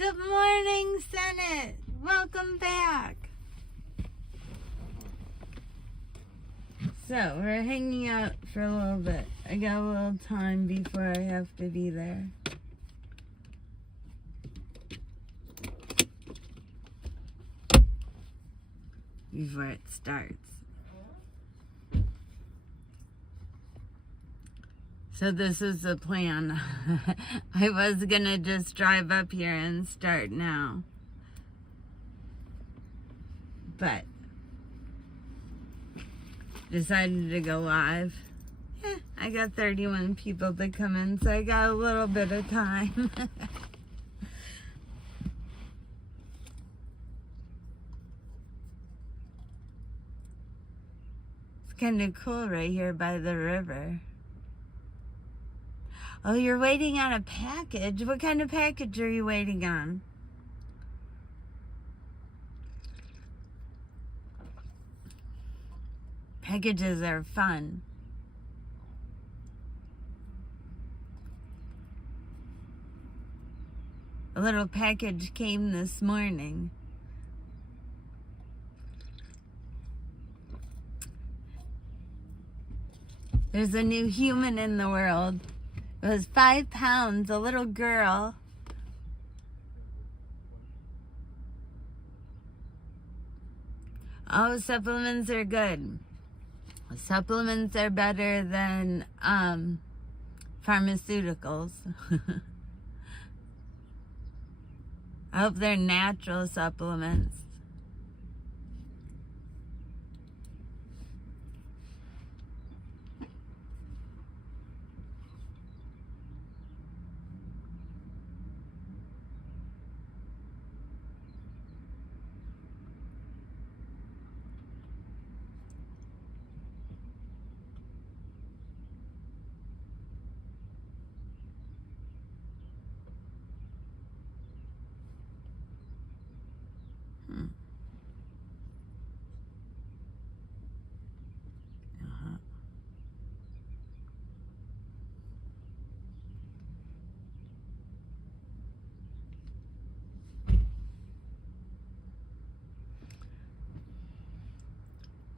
Good morning, Senate. Welcome back. So, we're hanging out for a little bit. I got a little time before I have to be there. Before it starts. So this is the plan. I was gonna just drive up here and start now. But decided to go live. I got 31 people to come in, so I got a little bit of time. It's kind of cool right here by the river. Oh, you're waiting on a package? What kind of package are you waiting on? Packages are fun. A little package came this morning. There's a new human in the world. It was 5 pounds, a little girl. Oh, supplements are good. Supplements are better than pharmaceuticals. I hope they're natural supplements.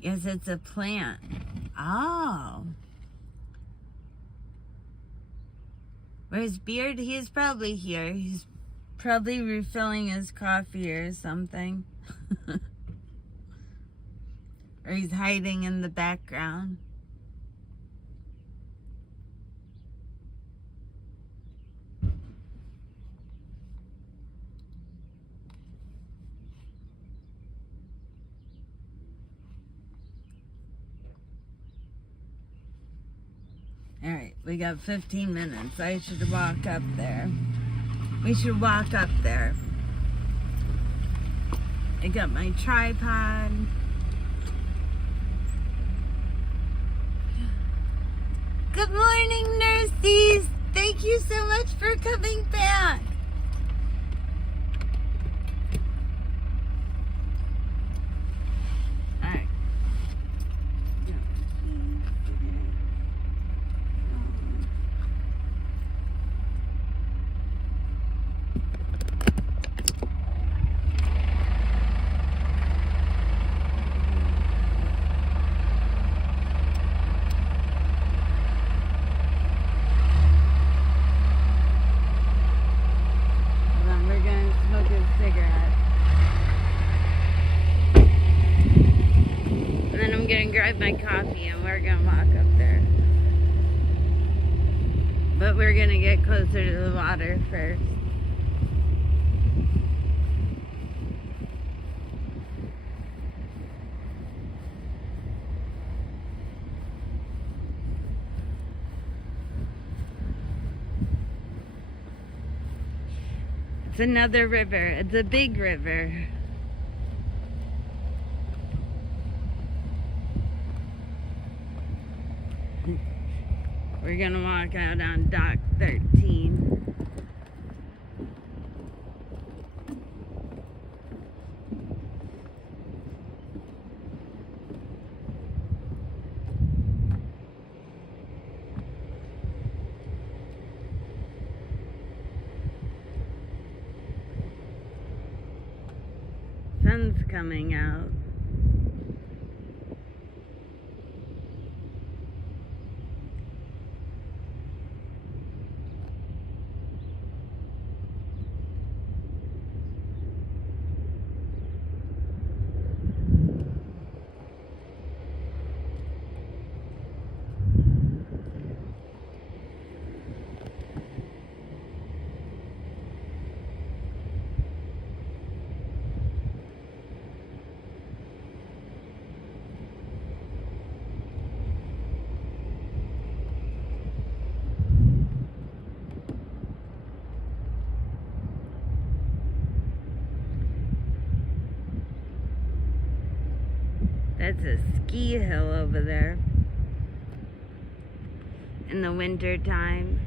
Yes, it's a plant. Oh. Where's Beard? He's probably here. He's probably refilling his coffee or something. Or he's hiding in the background. Alright, we got 15 minutes. I should walk up there. We should walk up there. I got my tripod. Good morning, nurses. Thank you so much for coming back. Alright. Grab my coffee and we're gonna walk up there. But we're gonna get closer to the water first. It's another river. It's a big river. We're gonna walk out on Dock 13. sun's coming out. That's a ski hill over there. In the winter time.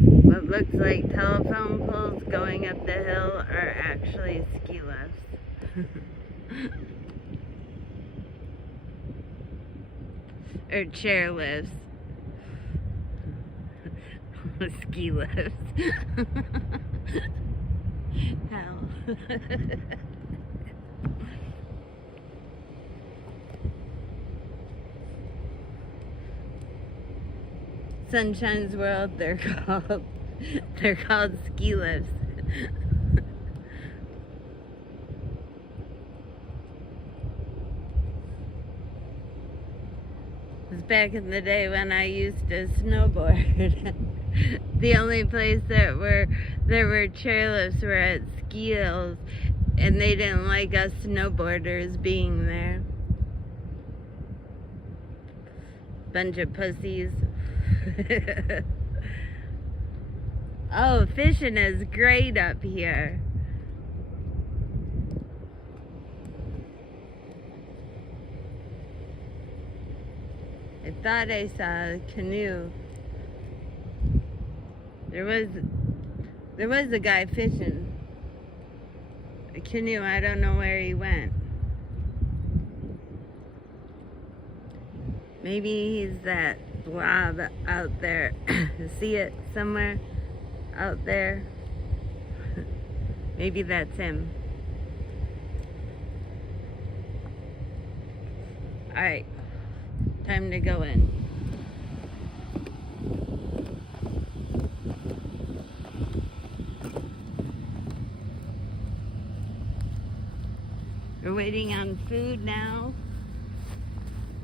What looks like telephone poles going up the hill are actually ski lifts. Or chair lifts. Ski lifts. Hell. Sunshine's World, they're called ski lifts. It was back in the day when I used to snowboard. The only place that there were chairlifts were at ski hills, and they didn't like us snowboarders being there. Bunch of pussies. Oh, fishing is great up here. I thought I saw a canoe. There was a guy fishing a canoe. I don't know where he went. Maybe he's that blob out there. See it somewhere out there? Maybe that's him. Alright, time to go in. We're waiting on food now.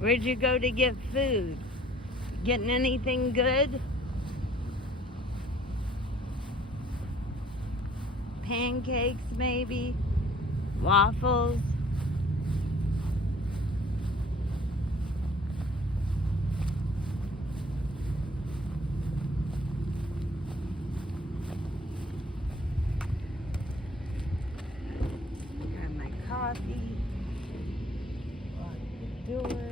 Where'd you go to get food? Getting anything good? Pancakes, maybe? Waffles? Grab my coffee. Lock the doors.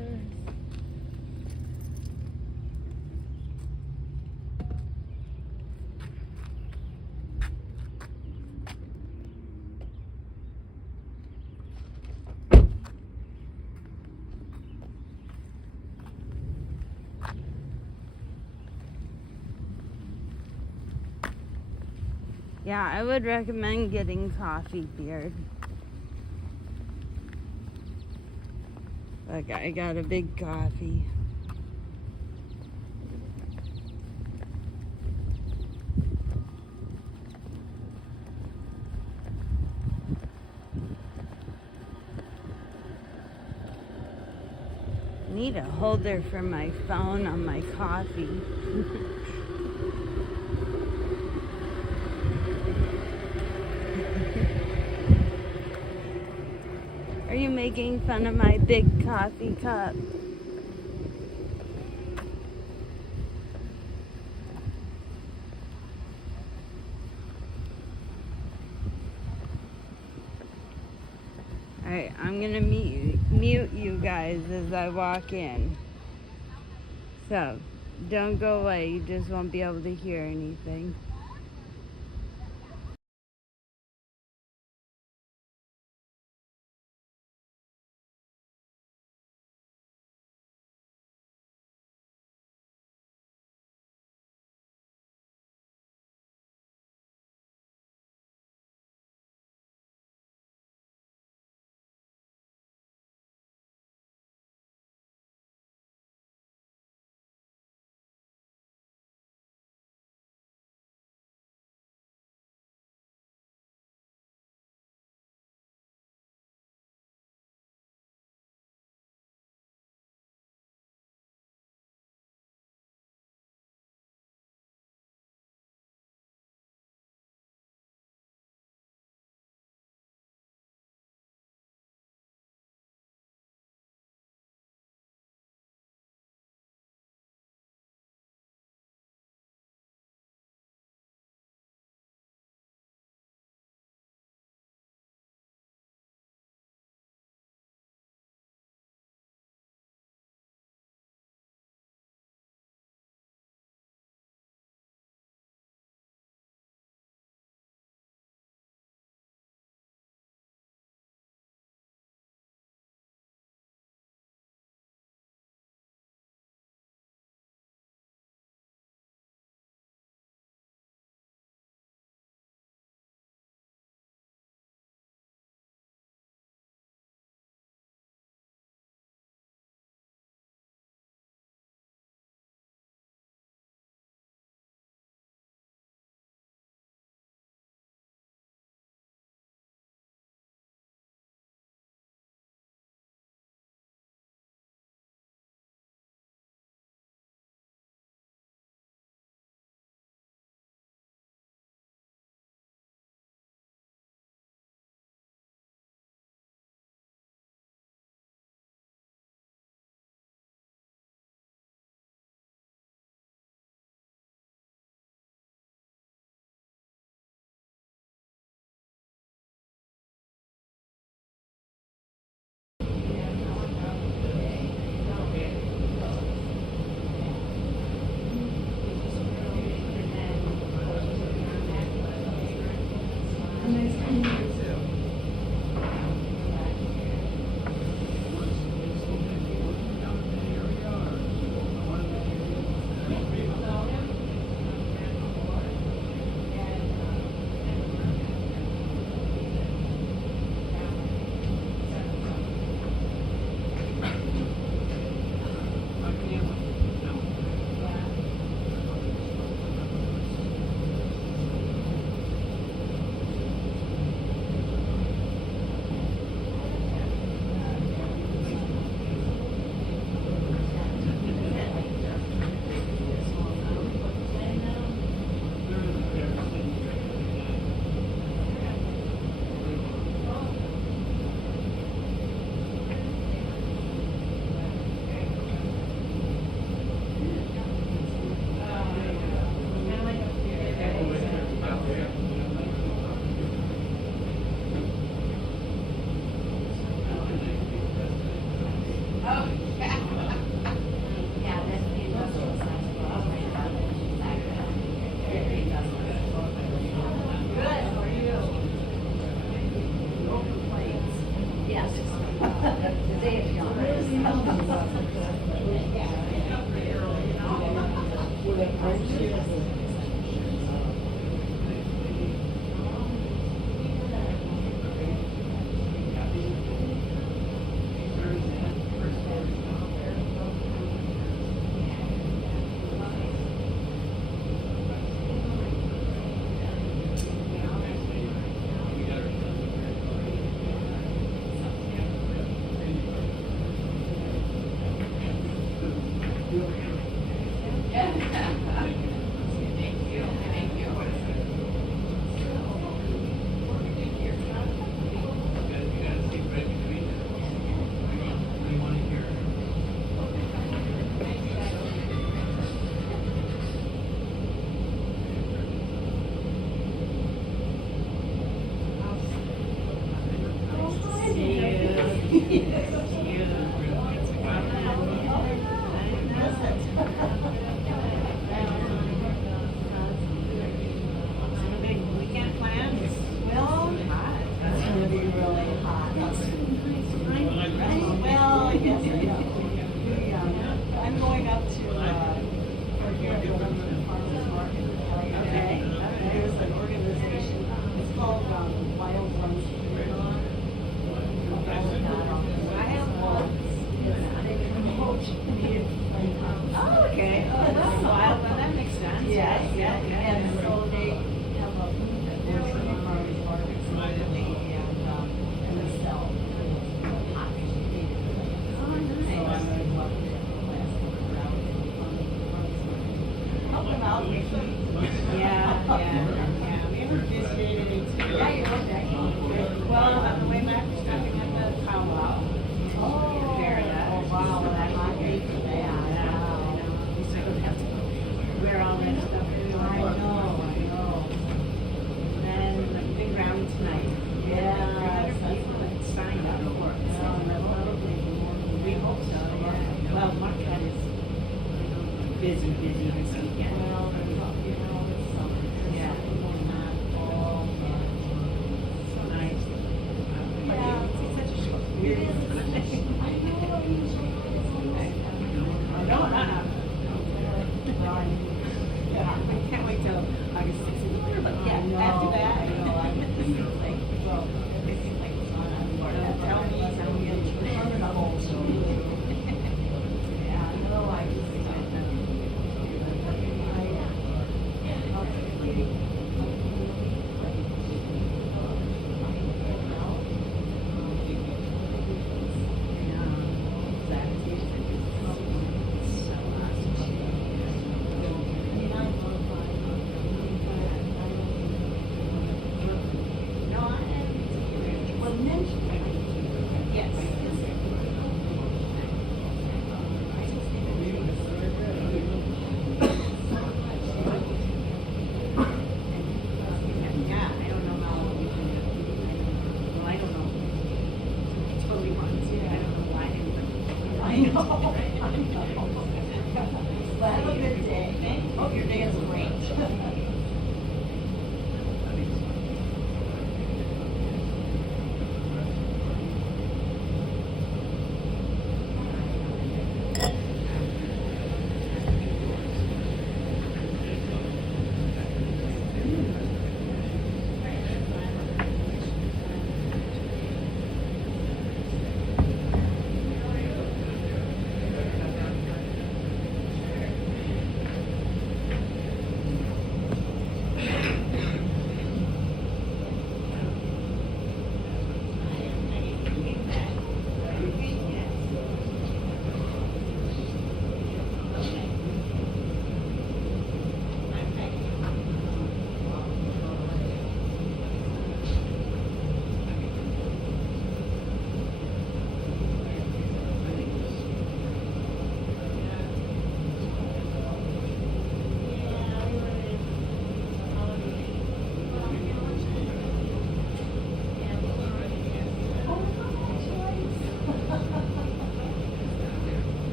Yeah, I would recommend getting coffee here. Look, I got a big coffee. Need a holder for my phone on my coffee. Are you making fun of my big coffee cup? Alright, I'm gonna mute you guys as I walk in. So, don't go away, you just won't be able to hear anything.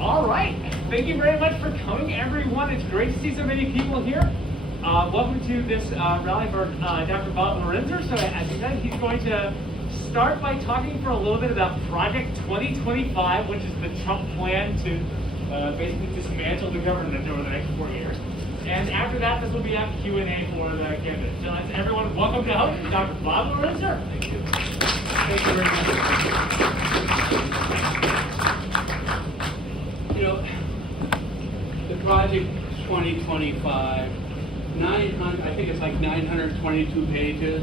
All right, thank you very much for coming, everyone. It's great to see so many people here. Welcome to this rally for Dr. Bob Lorenzer. So as you know, he's going to start by talking for a little bit about Project 2025, which is the Trump plan to basically dismantle the government over the next 4 years. And after that, this will be a Q&A for the candidates. So everyone, welcome to host Dr. Bob Lorenzer. Thank you. Thank you very much. You know, the Project 2025, 900, I think it's like 922 pages,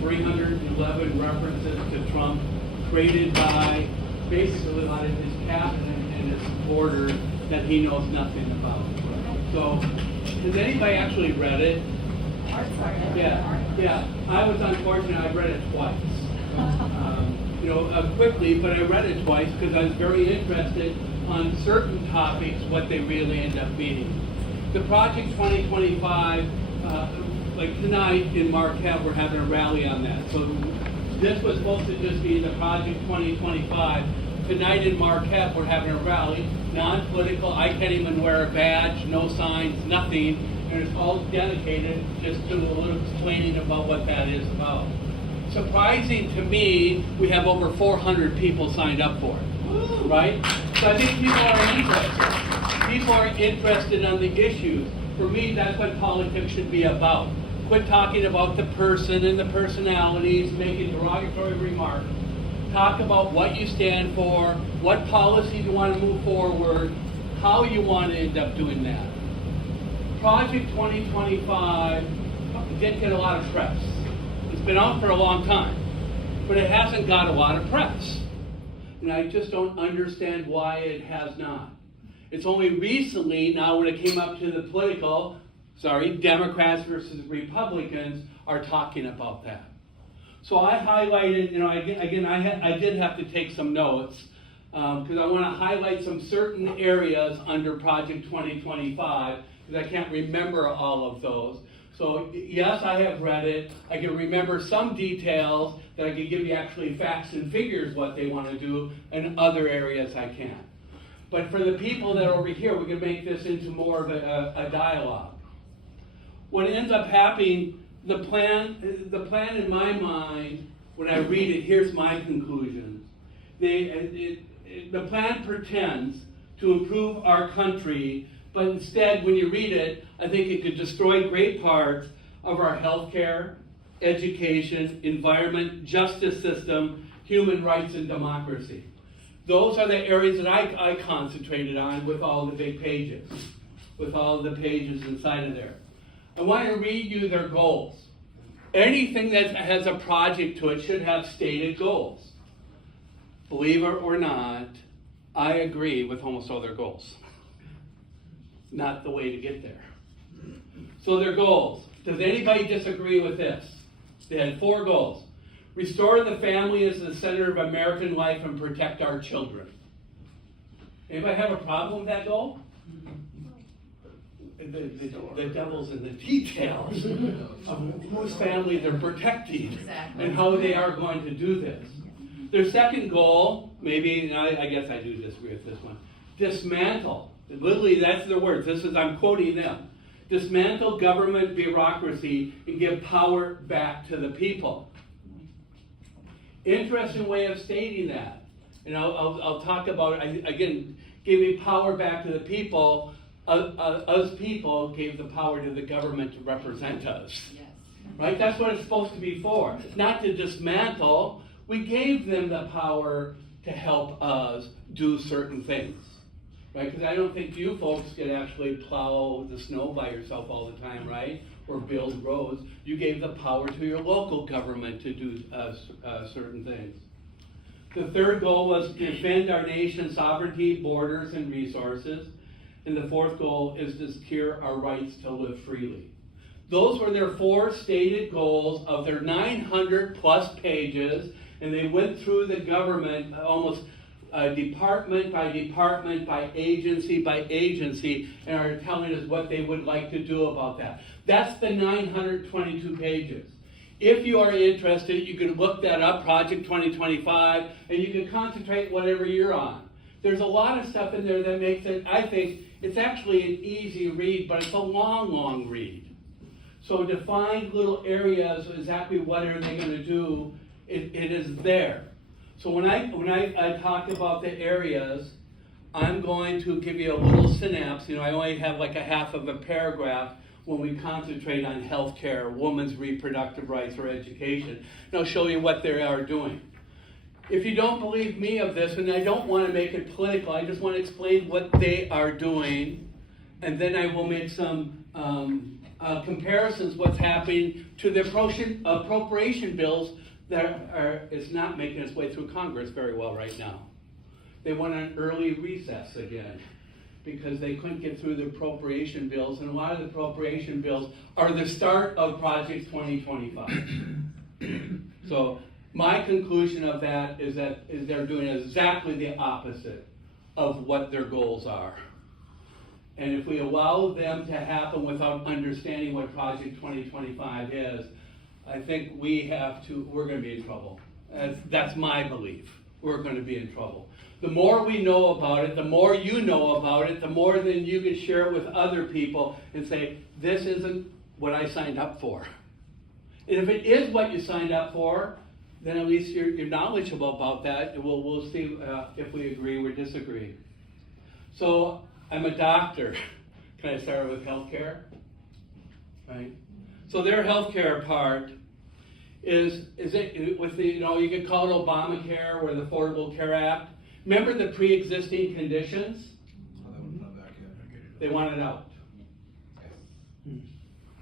311 references to Trump, created by basically a lot of his cabinet and his supporters that he knows nothing about. So, has anybody actually read it? Yeah. I was unfortunate. I read it twice. Quickly, but I read it twice because I was very interested on certain topics, what they really end up meaning. The Project 2025, like tonight in Marquette, we're having a rally on that. So this was supposed to just be the Project 2025. Tonight in Marquette, we're having a rally, non-political. I can't even wear a badge, no signs, nothing. And it's all dedicated just to a little explaining about what that is about. Surprising to me, we have over 400 people signed up for it, right? So I think people are interested. People are interested on the issues. For me, that's what politics should be about. Quit talking about the person and the personalities, making derogatory remarks. Talk about what you stand for, what policy you want to move forward, how you want to end up doing that. Project 2025 didn't get a lot of press. It's been out for a long time, but it hasn't got a lot of press. And I just don't understand why it has not. It's only recently, now when it came up to the political, Democrats versus Republicans are talking about that. So I highlighted, I did have to take some notes because I want to highlight some certain areas under Project 2025 because I can't remember all of those. So yes, I have read it. I can remember some details that I can give you actually facts and figures what they want to do, and other areas I can't. But for the people that are over here, we can make this into more of a dialogue. What ends up happening, the plan in my mind, when I read it, here's my conclusion. The plan pretends to improve our country, but instead, when you read it, I think it could destroy great parts of our healthcare, education, environment, justice system, human rights, and democracy. Those are the areas that I concentrated on with all the big pages, with all the pages inside of there. I want to read you their goals. Anything that has a project to it should have stated goals. Believe it or not, I agree with almost all their goals. Not the way to get there. So their goals. Does anybody disagree with this? They had 4 goals. Restore the family as the center of American life and protect our children. Anybody have a problem with that goal? The devil's in the details of whose family they're protecting and how they are going to do this. Their second goal, maybe, I guess I do disagree with this one, dismantle. Literally, that's their words. I'm quoting them. Dismantle government bureaucracy and give power back to the people. Interesting way of stating that. And I'll talk about it. Again, giving power back to the people. Us people gave the power to the government to represent us. Yes. Right? That's what it's supposed to be for. Not to dismantle. We gave them the power to help us do certain things. Right? Because I don't think you folks can actually plow the snow by yourself all the time, right? Or build roads. You gave the power to your local government to do certain things. The third goal was to defend our nation's sovereignty, borders, and resources. And the fourth goal is to secure our rights to live freely. Those were their 4 stated goals of their 900 plus pages, and they went through the government almost department by department, by agency, and are telling us what they would like to do about that. That's the 922 pages. If you are interested, you can look that up, Project 2025, and you can concentrate whatever you're on. There's a lot of stuff in there that makes it, I think, it's actually an easy read, but it's a long, long read. So defined little areas, exactly what are they going to do, it is there. So when I talk about the areas, I'm going to give you a little synapse. I only have like a half of a paragraph when we concentrate on healthcare, women's reproductive rights, or education. And I'll show you what they are doing. If you don't believe me of this, and I don't want to make it political, I just want to explain what they are doing, and then I will make some comparisons what's happening to the appropriation bills that is not making its way through Congress very well right now. They went on early recess again because they couldn't get through the appropriation bills, and a lot of the appropriation bills are the start of Project 2025. So my conclusion of that is they're doing exactly the opposite of what their goals are. And if we allow them to happen without understanding what Project 2025 is, I think we're going to be in trouble. That's my belief. We're going to be in trouble. The more we know about it, the more you know about it, the more then you can share it with other people and say, this isn't what I signed up for. And if it is what you signed up for, then at least you're knowledgeable about that, and we'll see if we agree or disagree. So I'm a doctor. Can I start with healthcare? Right. So their healthcare part is it with the, you could call it Obamacare or the Affordable Care Act. Remember the pre-existing conditions? They want it out.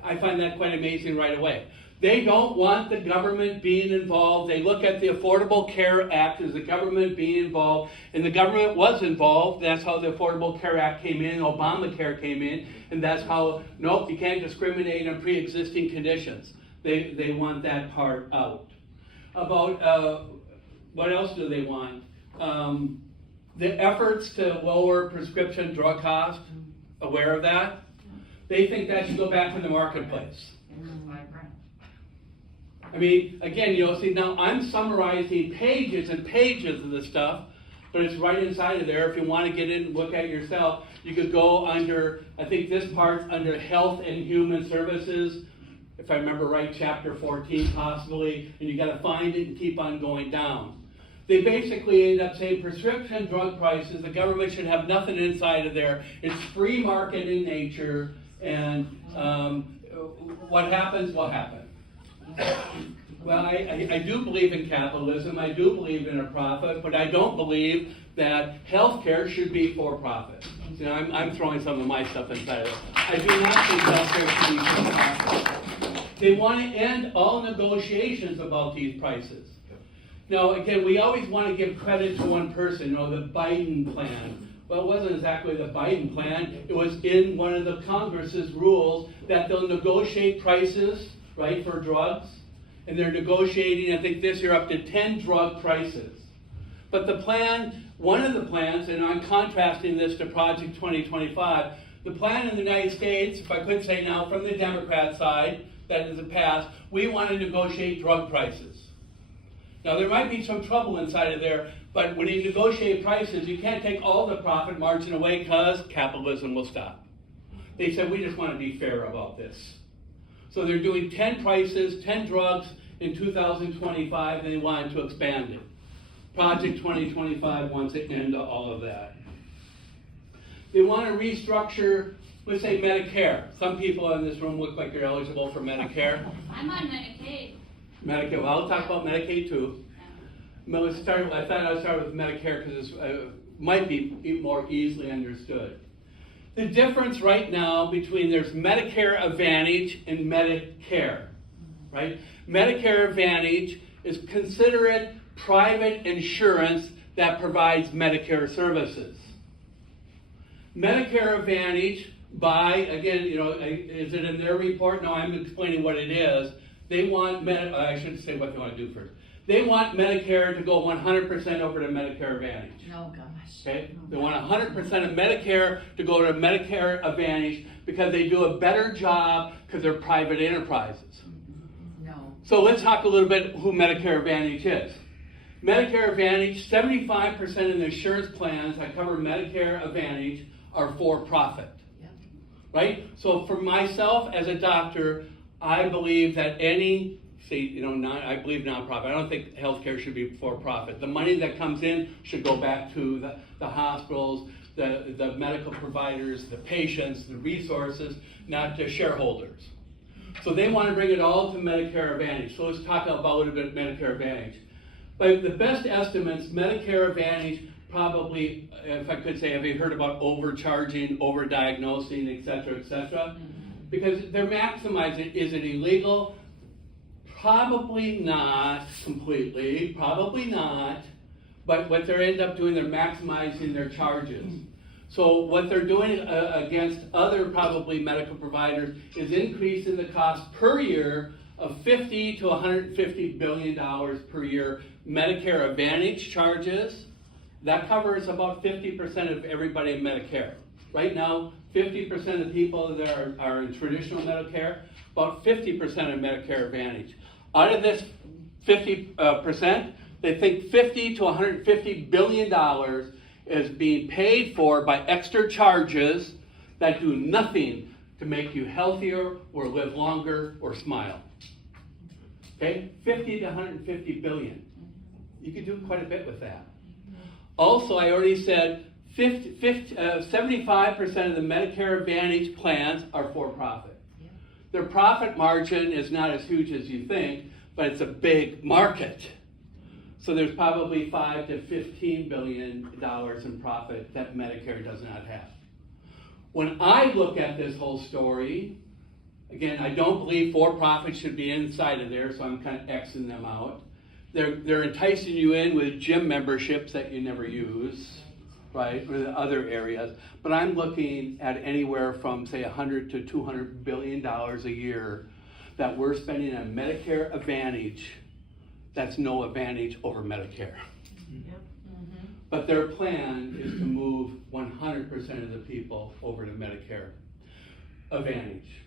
I find that quite amazing right away. They don't want the government being involved. They look at the Affordable Care Act as the government being involved, and the government was involved. That's how the Affordable Care Act came in, Obamacare came in, and that's how, nope, you can't discriminate on pre-existing conditions. They want that part out. About, what else do they want? The efforts to lower prescription drug costs, aware of that? They think that should go back in the marketplace. I mean, again, see, now I'm summarizing pages and pages of this stuff, but it's right inside of there. If you want to get in and look at it yourself, you could go under, I think this part's under Health and Human Services, if I remember right, chapter 14 possibly, and you got to find it and keep on going down. They basically end up saying prescription drug prices, the government should have nothing inside of there. It's free market in nature, and what happens will happen. Well, I do believe in capitalism, I do believe in a profit, but I don't believe that healthcare should be for profit. See, I'm throwing some of my stuff inside of it. I do not think healthcare should be for profit. They want to end all negotiations about these prices. Now, again, we always want to give credit to one person, the Biden plan. Well, it wasn't exactly the Biden plan. It was in one of the Congress's rules that they'll negotiate prices, right, for drugs. And they're negotiating, I think this year, up to 10 drug prices. But the plan, one of the plans, and I'm contrasting this to Project 2025, the plan in the United States, if I could say now, from the Democrat side, that is the past, we want to negotiate drug prices. Now, there might be some trouble inside of there, but when you negotiate prices, you can't take all the profit margin away because capitalism will stop. They said, we just want to be fair about this. So they're doing 10 prices, 10 drugs in 2025, and they wanted to expand it. Project 2025 wants to end all of that. They want to restructure, let's say, Medicare. Some people in this room look like they're eligible for Medicare. I'm on Medicaid. Medicare. Well, I'll talk about Medicaid too. But I thought I would start with Medicare because it might be more easily understood. The difference right now between there's Medicare Advantage and Medicare, right? Medicare Advantage is considered private insurance that provides Medicare services. Medicare Advantage, again, is it in their report? No, I'm explaining what it is. They want, I should say what they want to do first. They want Medicare to go 100% over to Medicare Advantage. Oh, gosh. Okay? They want 100% of Medicare to go to Medicare Advantage because they do a better job because they're private enterprises. No. So let's talk a little bit who Medicare Advantage is. Medicare Advantage, 75% of the insurance plans that cover Medicare Advantage are for profit. Right? So for myself as a doctor, I believe that I believe nonprofit. I don't think healthcare should be for profit. The money that comes in should go back to the hospitals, the medical providers, the patients, the resources, not to shareholders. So they want to bring it all to Medicare Advantage. So let's talk about a little bit of Medicare Advantage. By the best estimates, Medicare Advantage probably, if I could say, have you heard about overcharging, overdiagnosing, et cetera, et cetera? Because they're maximizing. Is it illegal? Probably not completely, probably not. But what they end up doing, they're maximizing their charges. So what they're doing against other probably medical providers is increasing the cost per year of $50 to $150 billion per year. Medicare Advantage charges, that covers about 50% of everybody in Medicare. Right now, 50% of people that are in traditional Medicare, about 50% of Medicare Advantage. Out of this 50%, they think $50 to $150 billion is being paid for by extra charges that do nothing to make you healthier or live longer or smile. Okay, 50 to 150 billion. You could do quite a bit with that. Also, I already said 75% of the Medicare Advantage plans are for profit. Their profit margin is not as huge as you think, but it's a big market. So there's probably $5 to $15 billion in profit that Medicare does not have. When I look at this whole story, again, I don't believe for-profit should be inside of there, so I'm kind of Xing them out. They're enticing you in with gym memberships that you never use, right, or the other areas. But I'm looking at anywhere from, say, $100 to $200 billion a year that we're spending on Medicare Advantage. That's no advantage over Medicare. But their plan is to move 100% of the people over to Medicare Advantage.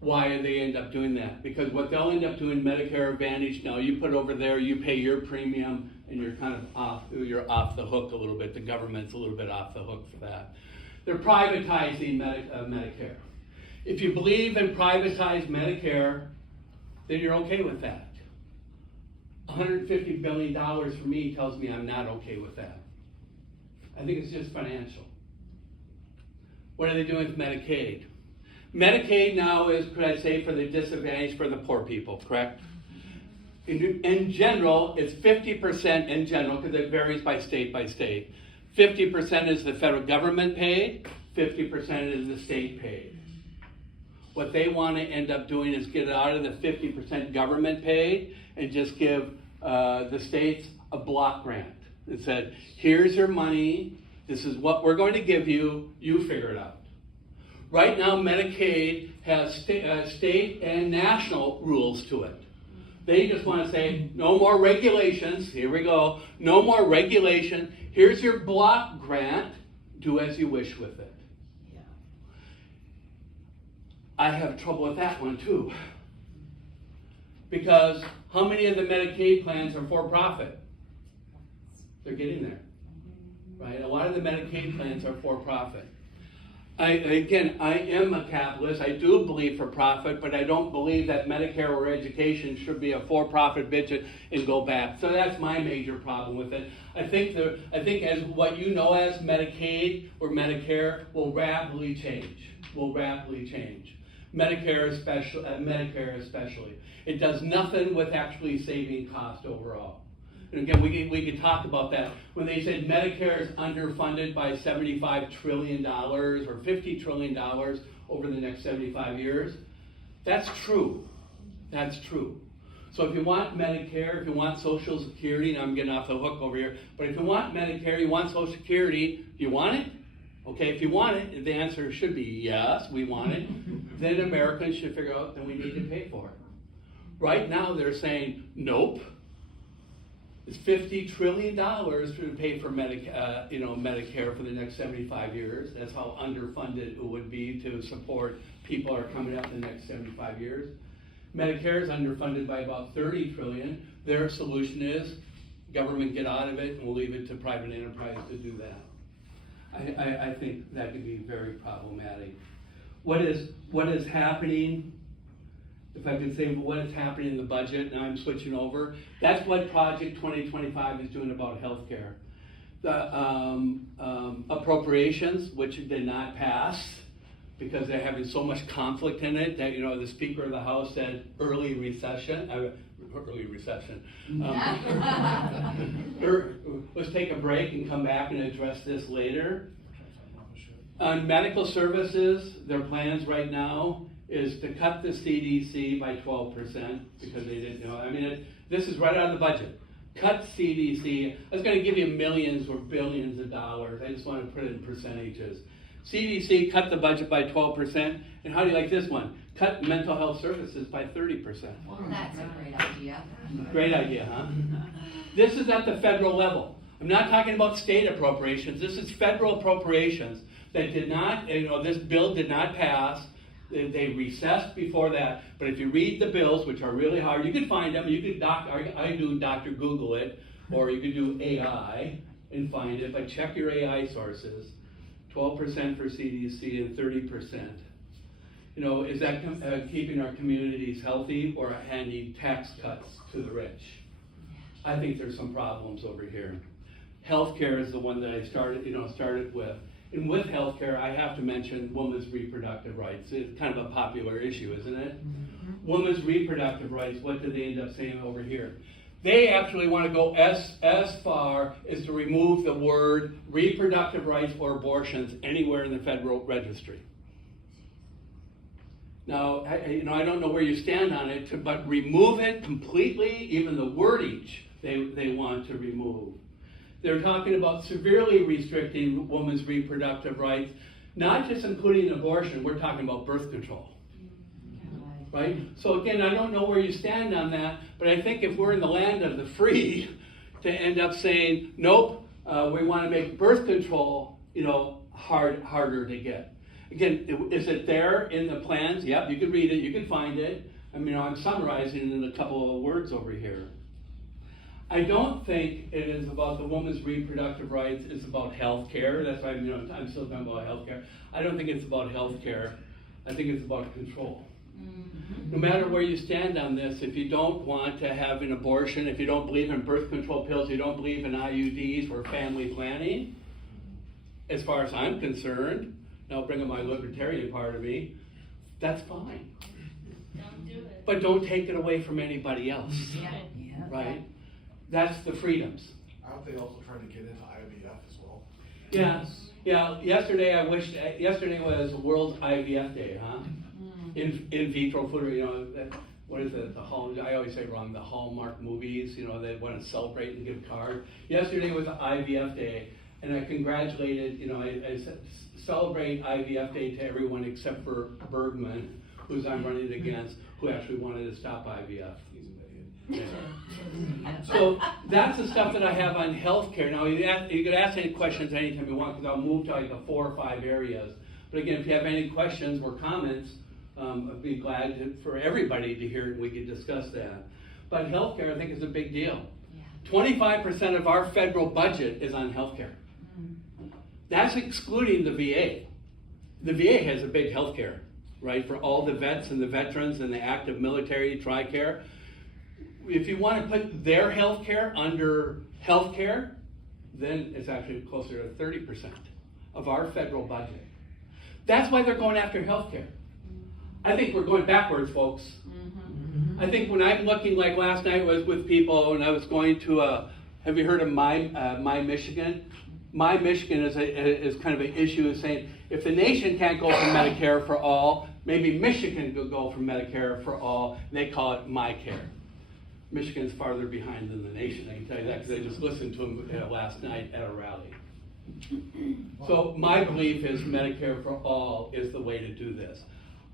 Why do they end up doing that? Because what they'll end up doing Medicare Advantage, now you put over there, you pay your premium, and you're kind of off the hook a little bit. The government's a little bit off the hook for that. They're privatizing Medicare. If you believe in privatized Medicare, then you're okay with that. $150 billion for me tells me I'm not okay with that. I think it's just financial. What are they doing with Medicaid? Medicaid now is, could I say, for the disadvantaged, for the poor people, correct? In general, it's 50% in general, because it varies by state. 50% is the federal government paid, 50% is the state paid. What they want to end up doing is get out of the 50% government paid and just give the states a block grant. It said, here's your money, this is what we're going to give you, you figure it out. Right now, Medicaid has state and national rules to it. They just want to say, no more regulations, here we go, no more regulation, here's your block grant, do as you wish with it. Yeah. I have trouble with that one too. Because how many of the Medicaid plans are for profit? They're getting there, right? A lot of the Medicaid plans are for profit. I am a capitalist. I do believe for profit, but I don't believe that Medicare or education should be a for-profit budget and go back. So that's my major problem with it. I think as what you know as Medicaid or Medicare will rapidly change. Medicare especially. It does nothing with actually saving cost overall. And again, we could talk about that. When they said Medicare is underfunded by $75 trillion or $50 trillion over the next 75 years, that's true. So if you want Medicare, if you want Social Security, and I'm getting off the hook over here, but if you want Medicare, you want Social Security, you want it? Okay, if you want it, the answer should be yes, we want it. Then Americans should figure out that we need to pay for it. Right now they're saying, nope. It's $50 trillion to pay for Medicare for the next 75 years. That's how underfunded it would be to support people who are coming up in the next 75 years. Medicare is underfunded by about $30 trillion. Their solution is government get out of it and we'll leave it to private enterprise to do that. I think that could be very problematic. What is happening, if I could say what is happening in the budget, now I'm switching over, that's what Project 2025 is doing about healthcare. The appropriations, which did not pass because they're having so much conflict in it that, the Speaker of the House said early recession. Let's take a break and come back and address this later. On medical services, their plans right now is to cut the CDC by 12% because they didn't know. This is right out of the budget. Cut CDC. I was going to give you millions or billions of dollars. I just want to put it in percentages. CDC cut the budget by 12%. And how do you like this one? Cut mental health services by 30%. Well, that's a great idea. Great idea, huh? This is at the federal level. I'm not talking about state appropriations. This is federal appropriations that did not, this bill did not pass. They recessed before that. But if you read the bills, which are really hard, you can find them. You could I do Dr. Google it, or you could do AI and find it. But check your AI sources. 12% for CDC and 30%. Is that keeping our communities healthy or handing tax cuts to the rich? I think there's some problems over here. Healthcare is the one that I started with. And with healthcare, I have to mention women's reproductive rights. It's kind of a popular issue, isn't it? Mm-hmm. Women's reproductive rights, what do they end up saying over here? They actually want to go as far as to remove the word reproductive rights or abortions anywhere in the federal registry. Now, I don't know where you stand on it, but remove it completely, even the wordage they want to remove. They're talking about severely restricting women's reproductive rights, not just including abortion, we're talking about birth control. Right? So again, I don't know where you stand on that, but I think if we're in the land of the free, to end up saying, nope, we want to make birth control, harder to get. Again, is it there in the plans? Yep, you can read it, you can find it. I'm summarizing it in a couple of words over here. I don't think it is about the woman's reproductive rights, it's about health care. That's why I'm still talking about health care. I don't think it's about health care. I think it's about control. Mm-hmm. No matter where you stand on this, if you don't want to have an abortion, if you don't believe in birth control pills, you don't believe in IUDs or family planning, as far as I'm concerned, now bring in my libertarian part of me, that's fine. Don't do it. But don't take it away from anybody else. Yeah. Right? That's the freedoms. Aren't they also trying to get into IVF as well? Yeah. Yesterday was World IVF Day, huh? In vitro food, what is it? I always say wrong. The Hallmark movies, they want to celebrate and give a card. Yesterday was IVF Day, and I congratulated, I celebrate IVF Day to everyone except for Bergman, who's I'm running against, who actually wanted to stop IVF. He's an idiot. Yeah. So that's the stuff that I have on healthcare. Now you can ask any questions anytime you want, because I'll move to like the 4 or 5 areas. But again, if you have any questions or comments, I'd be glad for everybody to hear it and we could discuss that. But healthcare, I think, is a big deal. 25% of our federal budget is on healthcare. That's excluding the VA. The VA has a big healthcare, right, for all the vets and the veterans and the active military, TRICARE. If you want to put their healthcare under healthcare, then it's actually closer to 30% of our federal budget. That's why they're going after healthcare. I think we're going backwards, folks. Mm-hmm. I think when I'm looking, like last night was with people, and I was going to have you heard of My Michigan? My Michigan is kind of an issue of saying, if the nation can't go for Medicare for all, maybe Michigan could go for Medicare for all, and they call it MyCare. Michigan's farther behind than the nation, I can tell you that, because I just listened to them last night at a rally. So my belief is Medicare for all is the way to do this.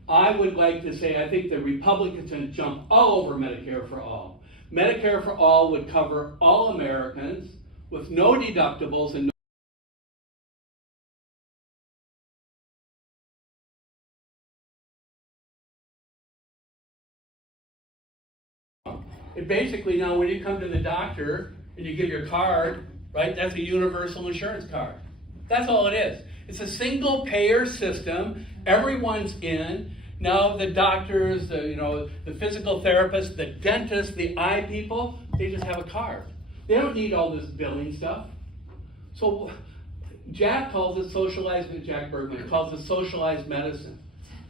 I would like to say, I think the Republicans can jump all over Medicare for all. Medicare for all would cover all Americans with no deductibles and It basically, now when you come to the doctor, and you give your card, right? That's a universal insurance card. That's all it is. It's a single payer system. Everyone's in. Now the doctors, the physical therapists, the dentists, the eye people, they just have a card. They don't need all this billing stuff. So Jack calls it Jack Bergman calls it socialized medicine.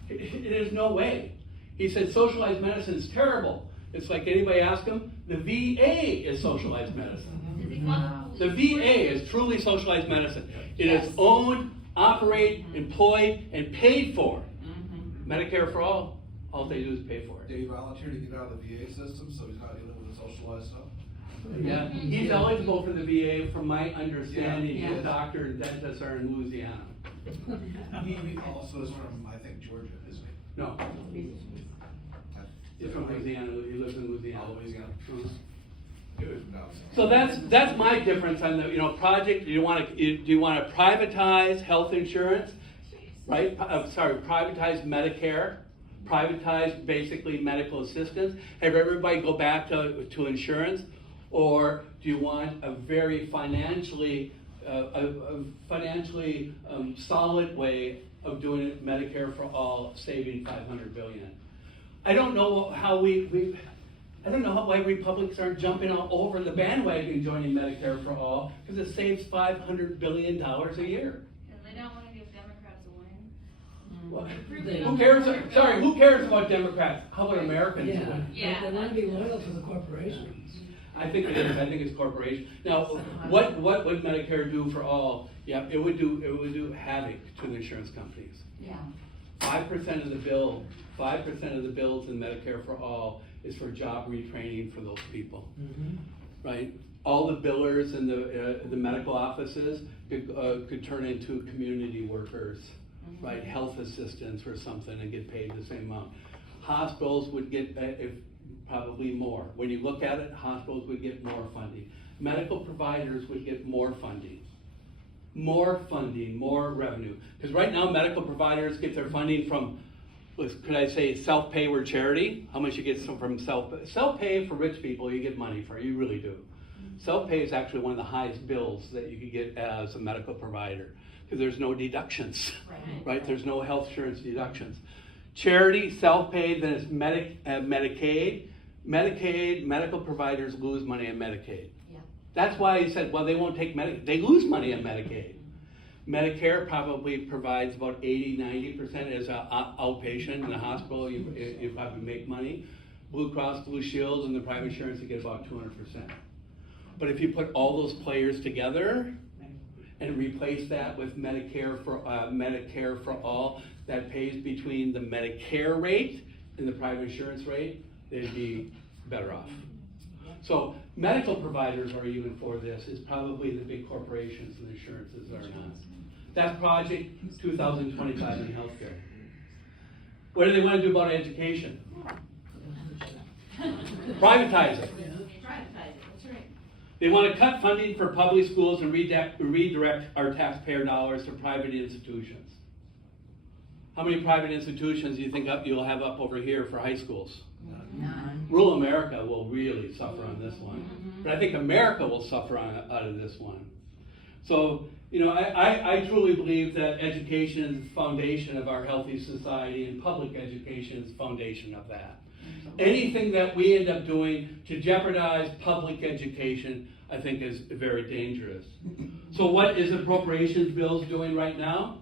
It is no way. He said socialized medicine is terrible. It's like anybody ask him, the VA is socialized medicine. The VA is truly socialized medicine. It is owned, operated, employed, and paid for. Medicare for all they do is pay for it. Did he volunteer to get out of the VA system so he's not dealing with the socialized stuff? Yeah, he's eligible for the VA from my understanding. Yeah. His doctor and dentists are in Louisiana. He also is from, I think, Georgia, isn't he? No, he's from Louisiana. He lives in Louisiana. Oh, Louisiana. Mhm. Good. No, So that's my difference on the project. Do you want to privatize health insurance, right? Privatize Medicare, privatize basically medical assistance, have everybody go back to insurance, or do you want a very financially solid way of doing it, Medicare for all, saving $500 billion? I don't know how I don't know why Republicans aren't jumping all over the bandwagon joining Medicare for all, because it saves $500 billion a year. And they don't want to give Democrats a win. Well, They who don't cares? want to- Sorry, who cares about Democrats? How about Americans? Yeah, Yeah. they want to be loyal to the corporations. I think it is. I think it's corporation. Now, what would Medicare do for all? Yeah, it would do havoc to the insurance companies. Yeah. 5% of the bills in Medicare for all is for job retraining for those people, right? All the billers in the medical offices could turn into community workers, right? Health assistants or something, and get paid the same amount. Hospitals would get probably more. When you look at it, hospitals would get more funding. Medical providers would get more funding, more revenue. Because right now, medical providers get their funding from, could I say, self-pay or charity? How much you get from self-pay? Self-pay for rich people, you get money for, you really do. Self-pay is actually one of the highest bills that you could get as a medical provider, because there's no deductions, right? There's no health insurance deductions. Charity, self-pay, then it's Medicaid. Medicaid, medical providers lose money on Medicaid. Yeah. That's why he said, well, they won't take Medicaid. They lose money on Medicaid. Medicare probably provides about 80-90% as an outpatient in the hospital. You probably make money. Blue Cross Blue Shield and the private insurance, you get about 200%. But if you put all those players together and replace that with Medicare for all, that pays between the Medicare rate and the private insurance rate, they'd be better off. So medical providers are even for this. It's probably the big corporations and insurances are not. That's Project 2025 in healthcare. What do they want to do about education? Privatize it. They want to cut funding for public schools and redirect our taxpayer dollars to private institutions. How many private institutions do you think you'll have up over here for high schools? None. Rural America will really suffer on this one. But I think America will suffer out of this one. So, I truly believe that education is the foundation of our healthy society, and public education is the foundation of that. Anything that we end up doing to jeopardize public education, I think is very dangerous. So what is appropriations bills doing right now?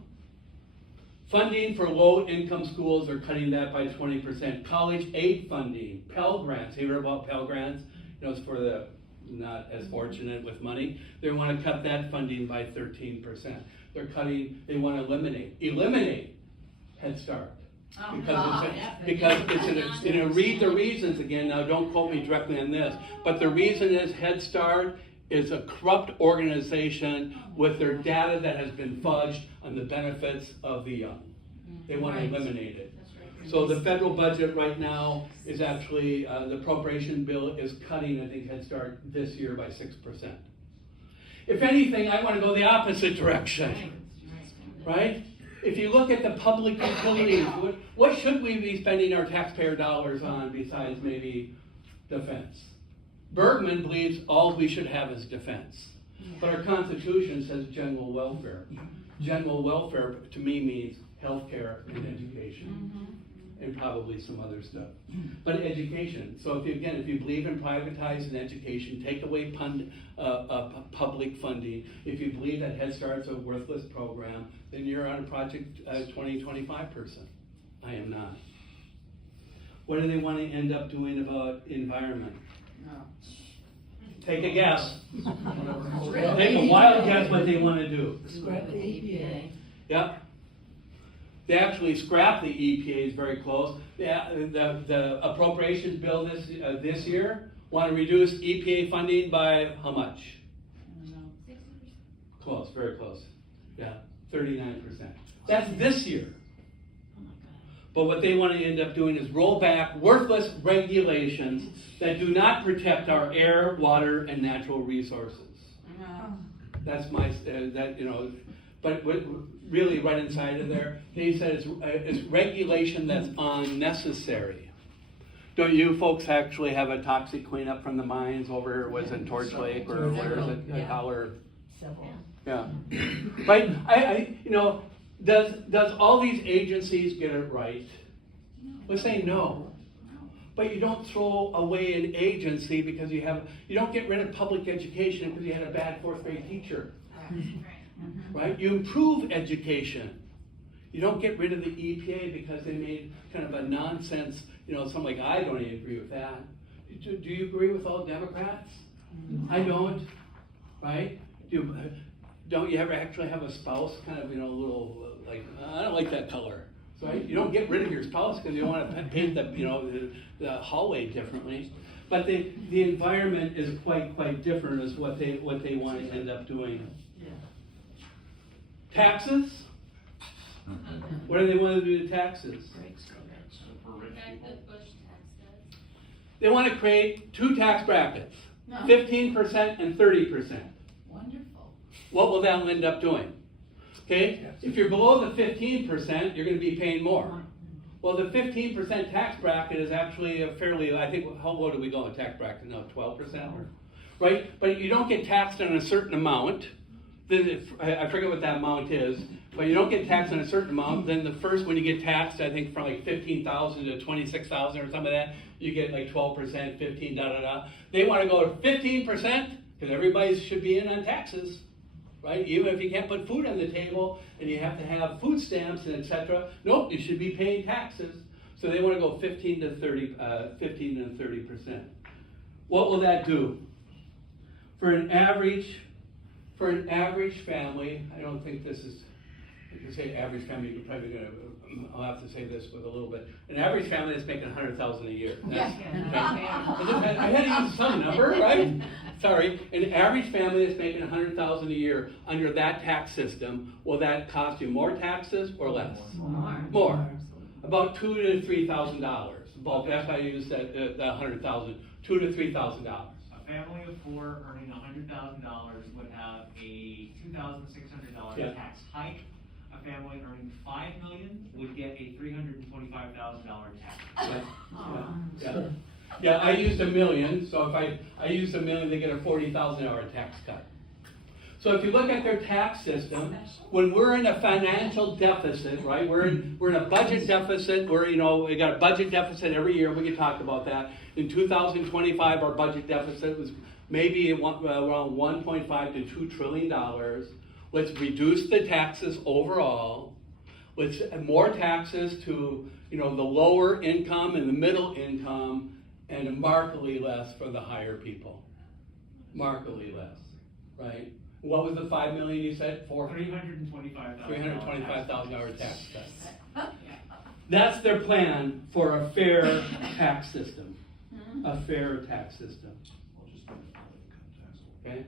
Funding for low-income schools, are cutting that by 20%. College aid funding, Pell Grants. You heard about Pell Grants? It's for the not as fortunate with money. They want to cut that funding by 13%. They want to eliminate Head Start. Because it's read the reasons again. Now don't quote me directly on this, but the reason is Head Start is a corrupt organization with their data that has been fudged on the benefits of the young. They want to eliminate it. So the federal budget right now is actually, the appropriation bill is cutting, I think, Head Start this year by 6%. If anything, I want to go the opposite direction, right? If you look at the public utilities, what should we be spending our taxpayer dollars on besides maybe defense? Bergman believes all we should have is defense. But our Constitution says general welfare. General welfare to me means healthcare and education. And probably some other stuff. But education, so if you believe in privatizing education, take away public funding, if you believe that Head Start's a worthless program, then you're on a Project 2025 person. I am not. What do they want to end up doing about environment? Take a guess. Take a wild guess what they want to do. Scrap the EPA. Yep. They actually scrapped the EPA, is very close. The appropriations bill this year want to reduce EPA funding by how much? 60%. Close, very close. Yeah, 39%. That's this year. But what they want to end up doing is roll back worthless regulations that do not protect our air, water, and natural resources. That's my, but really right inside of there, they said it's regulation that's unnecessary. Don't you folks actually have a toxic cleanup from the mines over, was it Torch Lake, or where is it, Collar? Yeah. Right, does all these agencies get it right? Let's say no. But you don't throw away an agency because you don't get rid of public education because you had a bad fourth grade teacher. Right? You improve education. You don't get rid of the EPA because they made kind of a nonsense, something like, I don't even agree with that. Do you agree with all Democrats? I don't, right? Don't you ever actually have a spouse kind of, a little, like, I don't like that color, right? You don't get rid of your spouse because you don't want to paint the hallway differently. But the environment is quite different as what they want to end up doing. Taxes? What do they want to do to taxes? Back the Bush tax cuts. They want to create two tax brackets, 15% and 30%. Wonderful. What will that end up doing? Okay, if you're below the 15%, you're going to be paying more. Well, the 15% tax bracket is actually a fairly, I think, how low do we go in tax bracket now, 12%? Right? But you don't get taxed on a certain amount. Then I forget what that amount is, but you don't get taxed on a certain amount. Then the first, when you get taxed, I think from like 15,000 to 26,000 or some of that, you get like 12%, 15, They want to go to 15% because everybody should be in on taxes, right? Even if you can't put food on the table and you have to have food stamps and etc. Nope, you should be paying taxes. So they want to go 15 and 30%. What will that do? For an average family, I don't think this is, I can say average family, you're probably going to, I'll have to say this with a little bit. An average family is making $100,000 a year. I had to use some number, right? Sorry. An average family is making $100,000 a year under that tax system. Will that cost you more taxes or less? More. About $2,000 to $3,000. Bulk. That's why I use that $100,000. $2,000 to $3,000. A family of four earning $100,000 would have a $2,600 tax hike. A family earning $5 million would get a $325,000 tax. Yeah, I used $1 million, so if I use $1 million, they get a $40,000 tax cut. So if you look at their tax system, when we're in a financial deficit, right? We're in a budget deficit. We got a budget deficit every year. We can talk about that. In 2025, our budget deficit was maybe around 1.5 to $2 trillion. Let's reduce the taxes overall. Let's add more taxes to the lower income and the middle income, and markedly less for the higher people. Markedly less, right? What was the $5 million you said? $325,000 tax cut. That's their plan for a fair tax system. A fair tax system. Okay?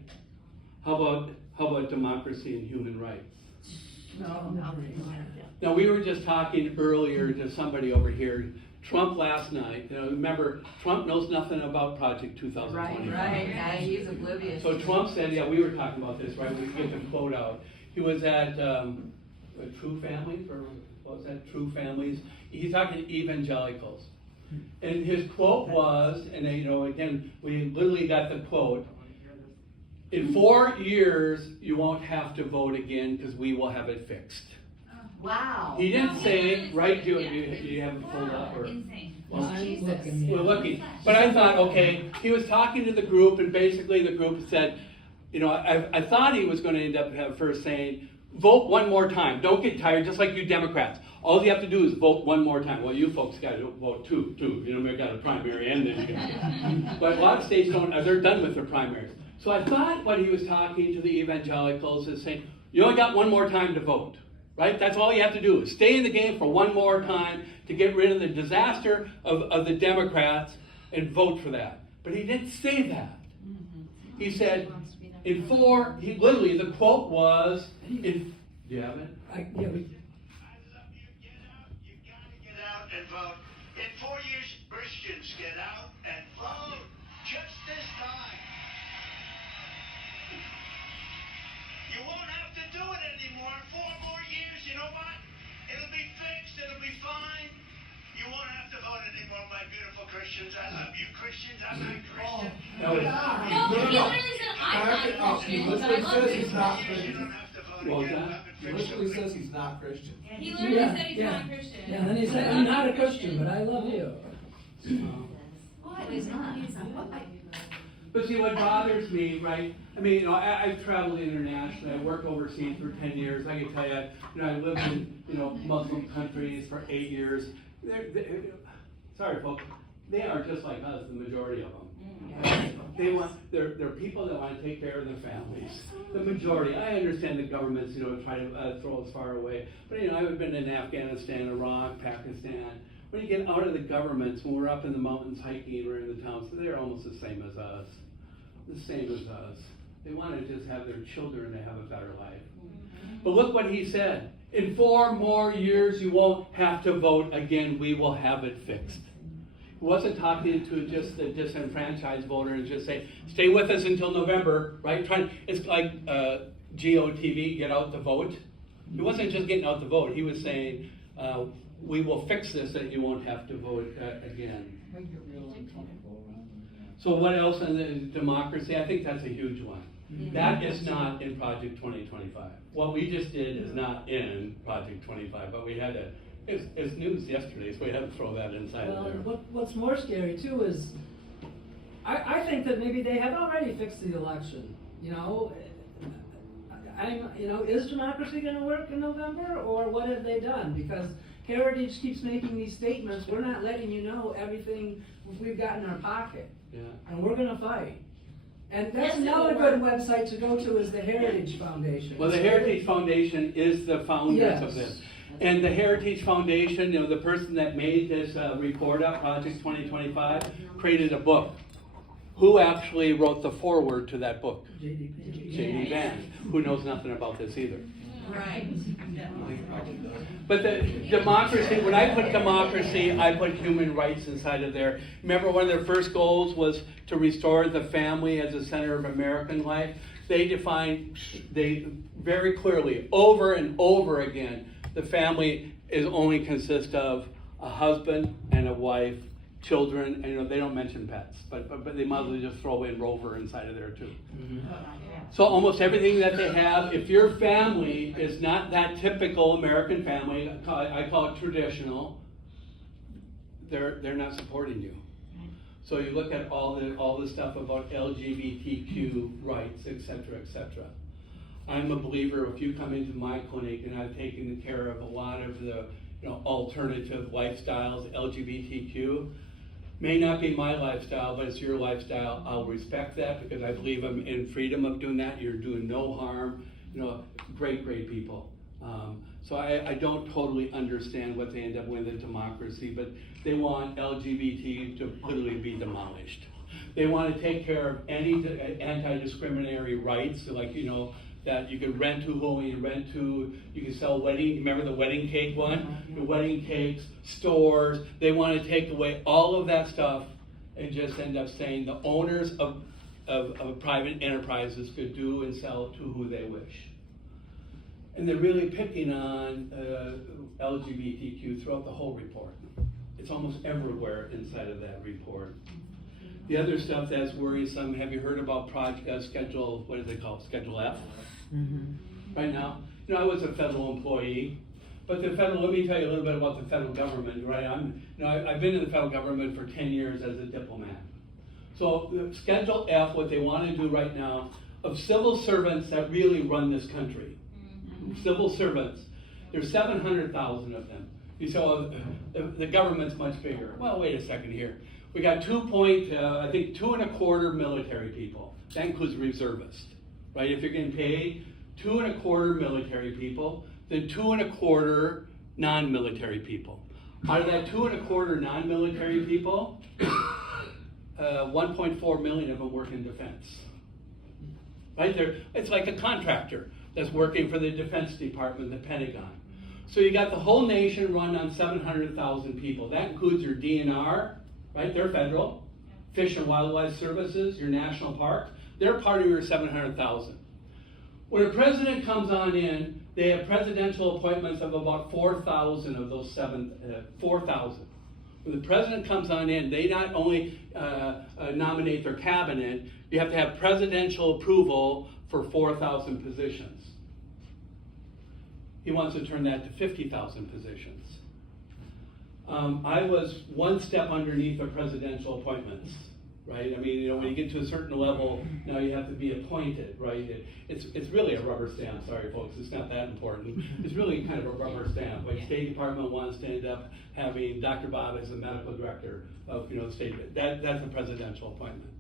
How about democracy and human rights? Now we were just talking earlier to somebody over here. Trump last night, remember, Trump knows nothing about Project 2025. Right, yeah, he's oblivious. So Trump said, we were talking about this, right? We get the quote out. He was at True Families, or what was that? True Families. He's talking to evangelicals. And his quote was, and you know, again, we literally got the quote, in 4 years, you won't have to vote again because we will have it fixed. Wow. He didn't say, right, do you have it pulled up or? Insane. Well, I'm looking, We're yeah. looking. But I thought, okay, he was talking to the group and basically the group said, you know, I thought he was going to end up first saying, vote one more time. Don't get tired, just like you Democrats. All you have to do is vote one more time. Well, you folks got to vote two. You know, we've got a primary and then you got But a lot of states don't, they're done with their primaries. So I thought what he was talking to the evangelicals is saying, you only got one more time to vote, right? That's all you have to do is stay in the game for one more time to get rid of the disaster of the Democrats and vote for that. But he didn't say that. He said, he literally, the quote was, do you have it? Yeah, we, You gotta get out and vote. In 4 years, Christians get out and vote. Just this time. You won't have to do it anymore. In 4 more years, you know what? It'll be fixed. It'll be fine. You won't have to vote anymore, my beautiful Christians. I love you, Christians. I'm not Christian. No, it's- No, he literally said, I'm not a Christian, but I love He's you. not You Christian. don't have to vote What was again. that? Love He and fix literally it. says he's not Christian. He literally Yeah, said he's yeah. not a Christian. yeah, and then he said, I'm not a Christian, but I love you. What is not? But see, what bothers me, right? I mean, you know, I've traveled internationally. I worked overseas for 10 years. I can tell you, you know, I lived in, you know, Muslim countries for 8 years. Sorry, folks, they are just like us, the majority of them. They're people that want to take care of their families. The majority. I understand the governments, you know, try to throw us far away. But you know, I've been in Afghanistan, Iraq, Pakistan. When you get out of the governments, when we're up in the mountains hiking or in the towns, they're almost the same as us. The same as us. They want to just have their children to have a better life. But look what he said. In 4 more years, you won't have to vote again. We will have it fixed. He wasn't talking to just the disenfranchised voter and just say, stay with us until November, right? It's like GOTV, get out the vote. He wasn't just getting out the vote. He was saying, we will fix this that you won't have to vote again. So what else in the democracy? I think that's a huge one. That is not in Project 2025. What we just did is not in Project 25, but we had it's news yesterday, so we had to throw that inside Well, of there. what's more scary too is, I think that maybe they have already fixed the election, you know? You know, is democracy gonna work in November, or what have they done? Because Heritage keeps making these statements, we're not letting you know everything we've got in our pocket, Yeah. and we're gonna fight. And that's Yes, it another will good work. website to go to is the Heritage Foundation. Well, the Heritage Foundation is the founders of Yes. this. And the Heritage Foundation, you know, the person that made this report up, Project 2025, created a book. Who actually wrote the foreword to that book? J.D. Vance, who knows nothing about this either. Right. But the democracy, when I put democracy, I put human rights inside of there. Remember one of their first goals was to restore the family as the center of American life? They very clearly, over and over again, the family is only consists of a husband and a wife, children, and you know, they don't mention pets, but they might as well just throw in Rover inside of there too. So almost everything that they have, if your family is not that typical American family, I call it traditional, they're not supporting you. So you look at all the stuff about LGBTQ rights, et cetera, I'm a believer, if you come into my clinic, and I've taken care of a lot of the alternative lifestyles, LGBTQ, may not be my lifestyle, but it's your lifestyle. I'll respect that because I believe I'm in freedom of doing that. You're doing no harm. Great people. So I don't totally understand what they end up with in democracy, but they want LGBT to literally be demolished. They want to take care of any anti-discriminatory rights, so like, that you can rent to whom you rent to, you can sell remember the wedding cake one? The wedding cakes, stores, they want to take away all of that stuff and just end up saying the owners of private enterprises could do and sell to who they wish. And they're really picking on LGBTQ throughout the whole report. It's almost everywhere inside of that report. The other stuff that's worrisome, have you heard about Schedule, what is it called, Schedule F? Right now? You know, I was a federal employee, but the federal, let me tell you a little bit about the federal government, right? I've been in the federal government for 10 years as a diplomat. So Schedule F, what they want to do right now, of civil servants that really run this country, civil servants, there's 700,000 of them. You say, well, the government's much bigger. Well, wait a second here. We got 2.25 military people. That includes reservists, right? If you're getting paid 2.25 military people, then 2.25 non-military people. Out of that 2.25 non-military people, 1.4 million of them work in defense. Right there, it's like a contractor that's working for the Defense Department, the Pentagon. So you got the whole nation run on 700,000 people. That includes your DNR, right? They're federal. Fish and Wildlife Services, your national park. They're part of your 700,000. When a president comes on in, they have presidential appointments of about 4,000 of those 4,000. When the president comes on in, they not only nominate their cabinet, you have to have presidential approval for 4,000 positions. He wants to turn that to 50,000 positions. I was one step underneath the presidential appointments, right? I mean, you know, when you get to a certain level, now you have to be appointed, right? It's really a rubber stamp, sorry folks, it's not that important. It's really kind of a rubber stamp. Like State Department wants to end up having Dr. Bob as the medical director of, you know, the state. That's a presidential appointment.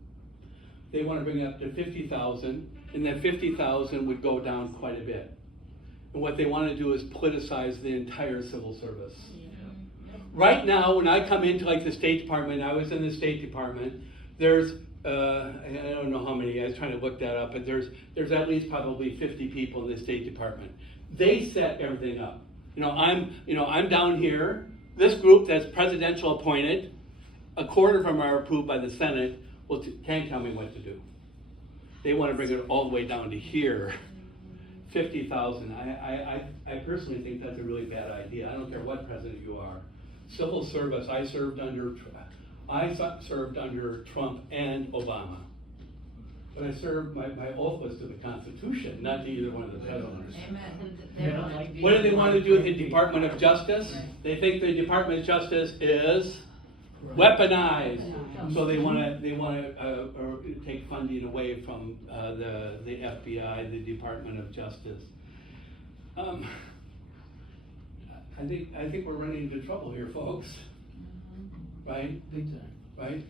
They want to bring it up to 50,000, and that 50,000 would go down quite a bit. And what they want to do is politicize the entire civil service. Right now, when I come into like the State Department, I was in the State Department, there's, I don't know how many, I was trying to look that up, but there's at least probably 50 people in the State Department. They set everything up. I'm down here, this group that's presidential appointed, a quarter of them are approved by the Senate, can't tell me what to do. They want to bring it all the way down to here. 50,000. I personally think that's a really bad idea. I don't care what president you are. Civil service, I served under Trump and Obama. But I served, my oath was to the Constitution, not to either one of the presidents. Amen. What do they want to do with the Department of Justice? They think the Department of Justice is weaponized. So they want to take funding away from the FBI, the Department of Justice. I think we're running into trouble here, folks. Right? Big time. Right?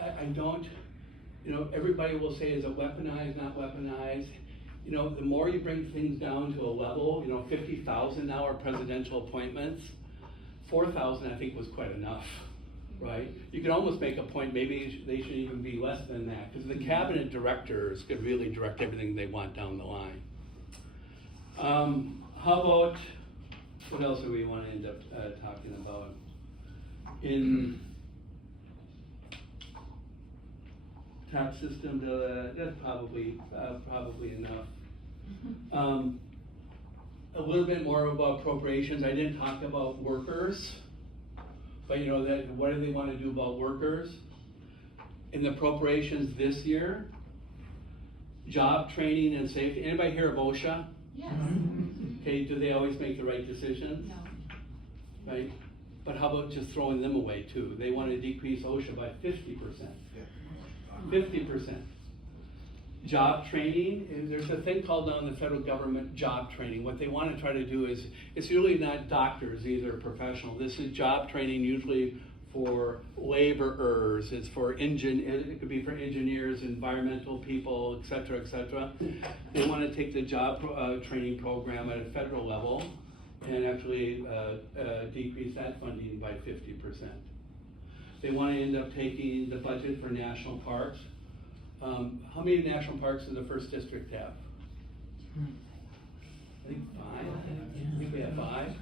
I don't. You know, everybody will say, is it weaponized, not weaponized? You know, the more you bring things down to a level, you know, 50,000 now are presidential appointments. 4,000 I think was quite enough. Right? You can almost make a point, maybe they should even be less than that, because the cabinet directors could really direct everything they want down the line. How about, what else do we want to end up talking about? In tax system, that's probably enough. A little bit more about appropriations. I didn't talk about workers. But you know, what do they want to do about workers? In the appropriations this year, job training and safety. Anybody hear of OSHA? Yes. Okay, do they always make the right decisions? No. Right? But how about just throwing them away too? They want to decrease OSHA by 50%. 50%. Job training, and there's a thing called now in the federal government job training. What they want to try to do is, it's really not doctors either, professional. This is job training usually for laborers. It's for it could be for engineers, environmental people, et cetera, et cetera. They want to take the job training program at a federal level and actually decrease that funding by 50%. They want to end up taking the budget for national parks. How many national parks does the first district have? I think 5. I think we have 5.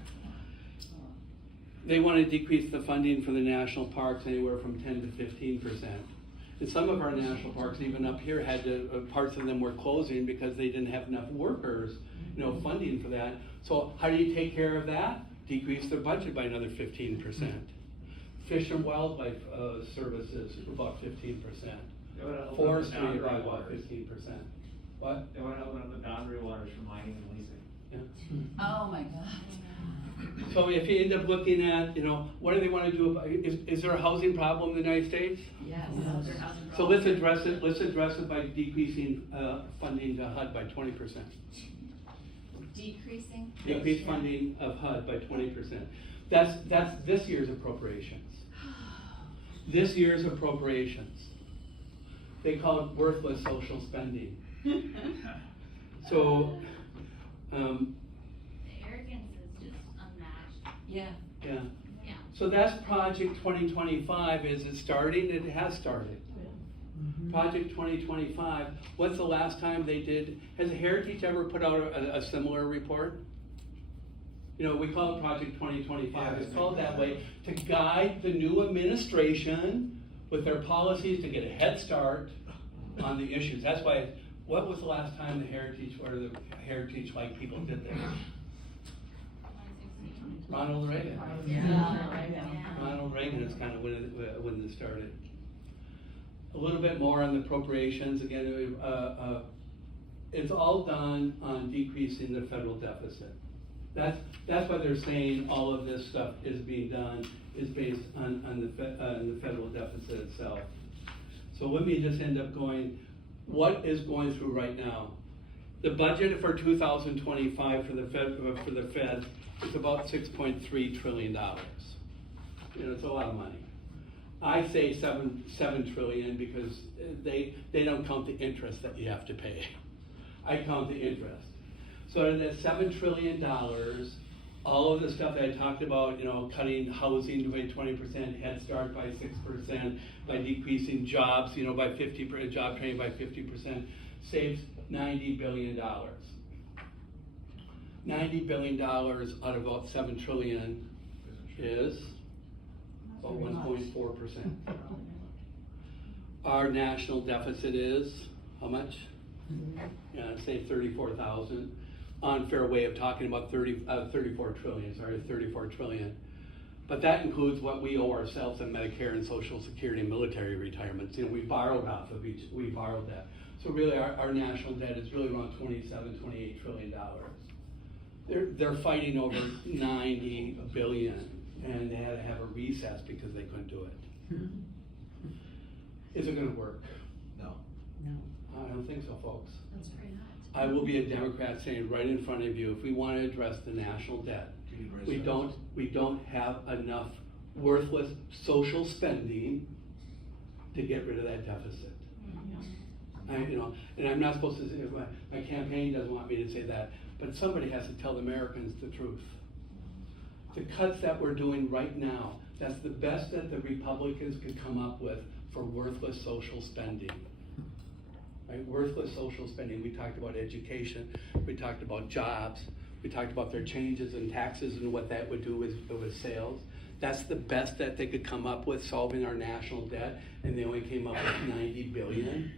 They want to decrease the funding for the national parks anywhere from 10 to 15%. And some of our national parks, even up here, had to, parts of them were closing because they didn't have enough workers, you know, funding for that. So how do you take care of that? Decrease their budget by another 15%. Fish and Wildlife Services, about 15%. They wanna open up the Forestry, boundary about waters. 15%. What? They wanna open up the boundary waters for mining and leasing. Yeah. Oh, my God. So if you end up looking at, you know, what do they want to do about, is there a housing problem in the United States? Yes. So let's address it by decreasing, funding to HUD by 20%. Decreasing? Decrease funding of HUD by 20%. That's this year's appropriations. This year's appropriations. They call it worthless social spending. So, The arrogance is just unmatched. Yeah. yeah. Yeah. So that's Project 2025. Is it starting? It has started. Project 2025, what's the last time they did, has Heritage ever put out a similar report? You know, we call it Project 2025, it's called that way to guide the new administration with their policies to get a head start on the issues. That's why, what was the last time the Heritage-like people did this? 2016. Ronald Reagan. Yeah. Ronald Reagan is kind of when this started. A little bit more on the appropriations. Again, it's all done on decreasing the federal deficit. That's why they're saying all of this stuff is being done is based on the federal deficit itself. So let me just end up going, what is going through right now? The budget for 2025 for the Fed is about $6.3 trillion. You know, it's a lot of money. I say seven trillion because they don't count the interest that you have to pay. I count the interest. So that $7 trillion, all of the stuff that I talked about, you know, cutting housing by 20%, Head Start by 6%, by decreasing jobs, you know, by 50%, job training by 50%, saves $90 billion. $90 billion out of about 7 trillion is about 1.4%. Our national deficit is how much? Yeah, say 34,000. Unfair way of talking about 34 trillion. Sorry, 34 trillion. But that includes what we owe ourselves in Medicare and Social Security and military retirements. You know, we borrowed off of each. We borrowed that. So really, our national debt is really around 28 trillion dollars. They're fighting over 90 billion. And they had to have a recess because they couldn't do it. Is it going to work? No. I don't think so, folks. That's pretty hot. I will be a Democrat saying right in front of you, if we want to address the national debt, we don't have enough worthless social spending to get rid of that deficit. And I'm not supposed to say, my campaign doesn't want me to say that, but somebody has to tell the Americans the truth. The cuts that we're doing right now, that's the best that the Republicans could come up with for worthless social spending. Right? Worthless social spending. We talked about education, we talked about jobs, we talked about their changes in taxes and what that would do with sales. That's the best that they could come up with solving our national debt, and they only came up with 90 billion.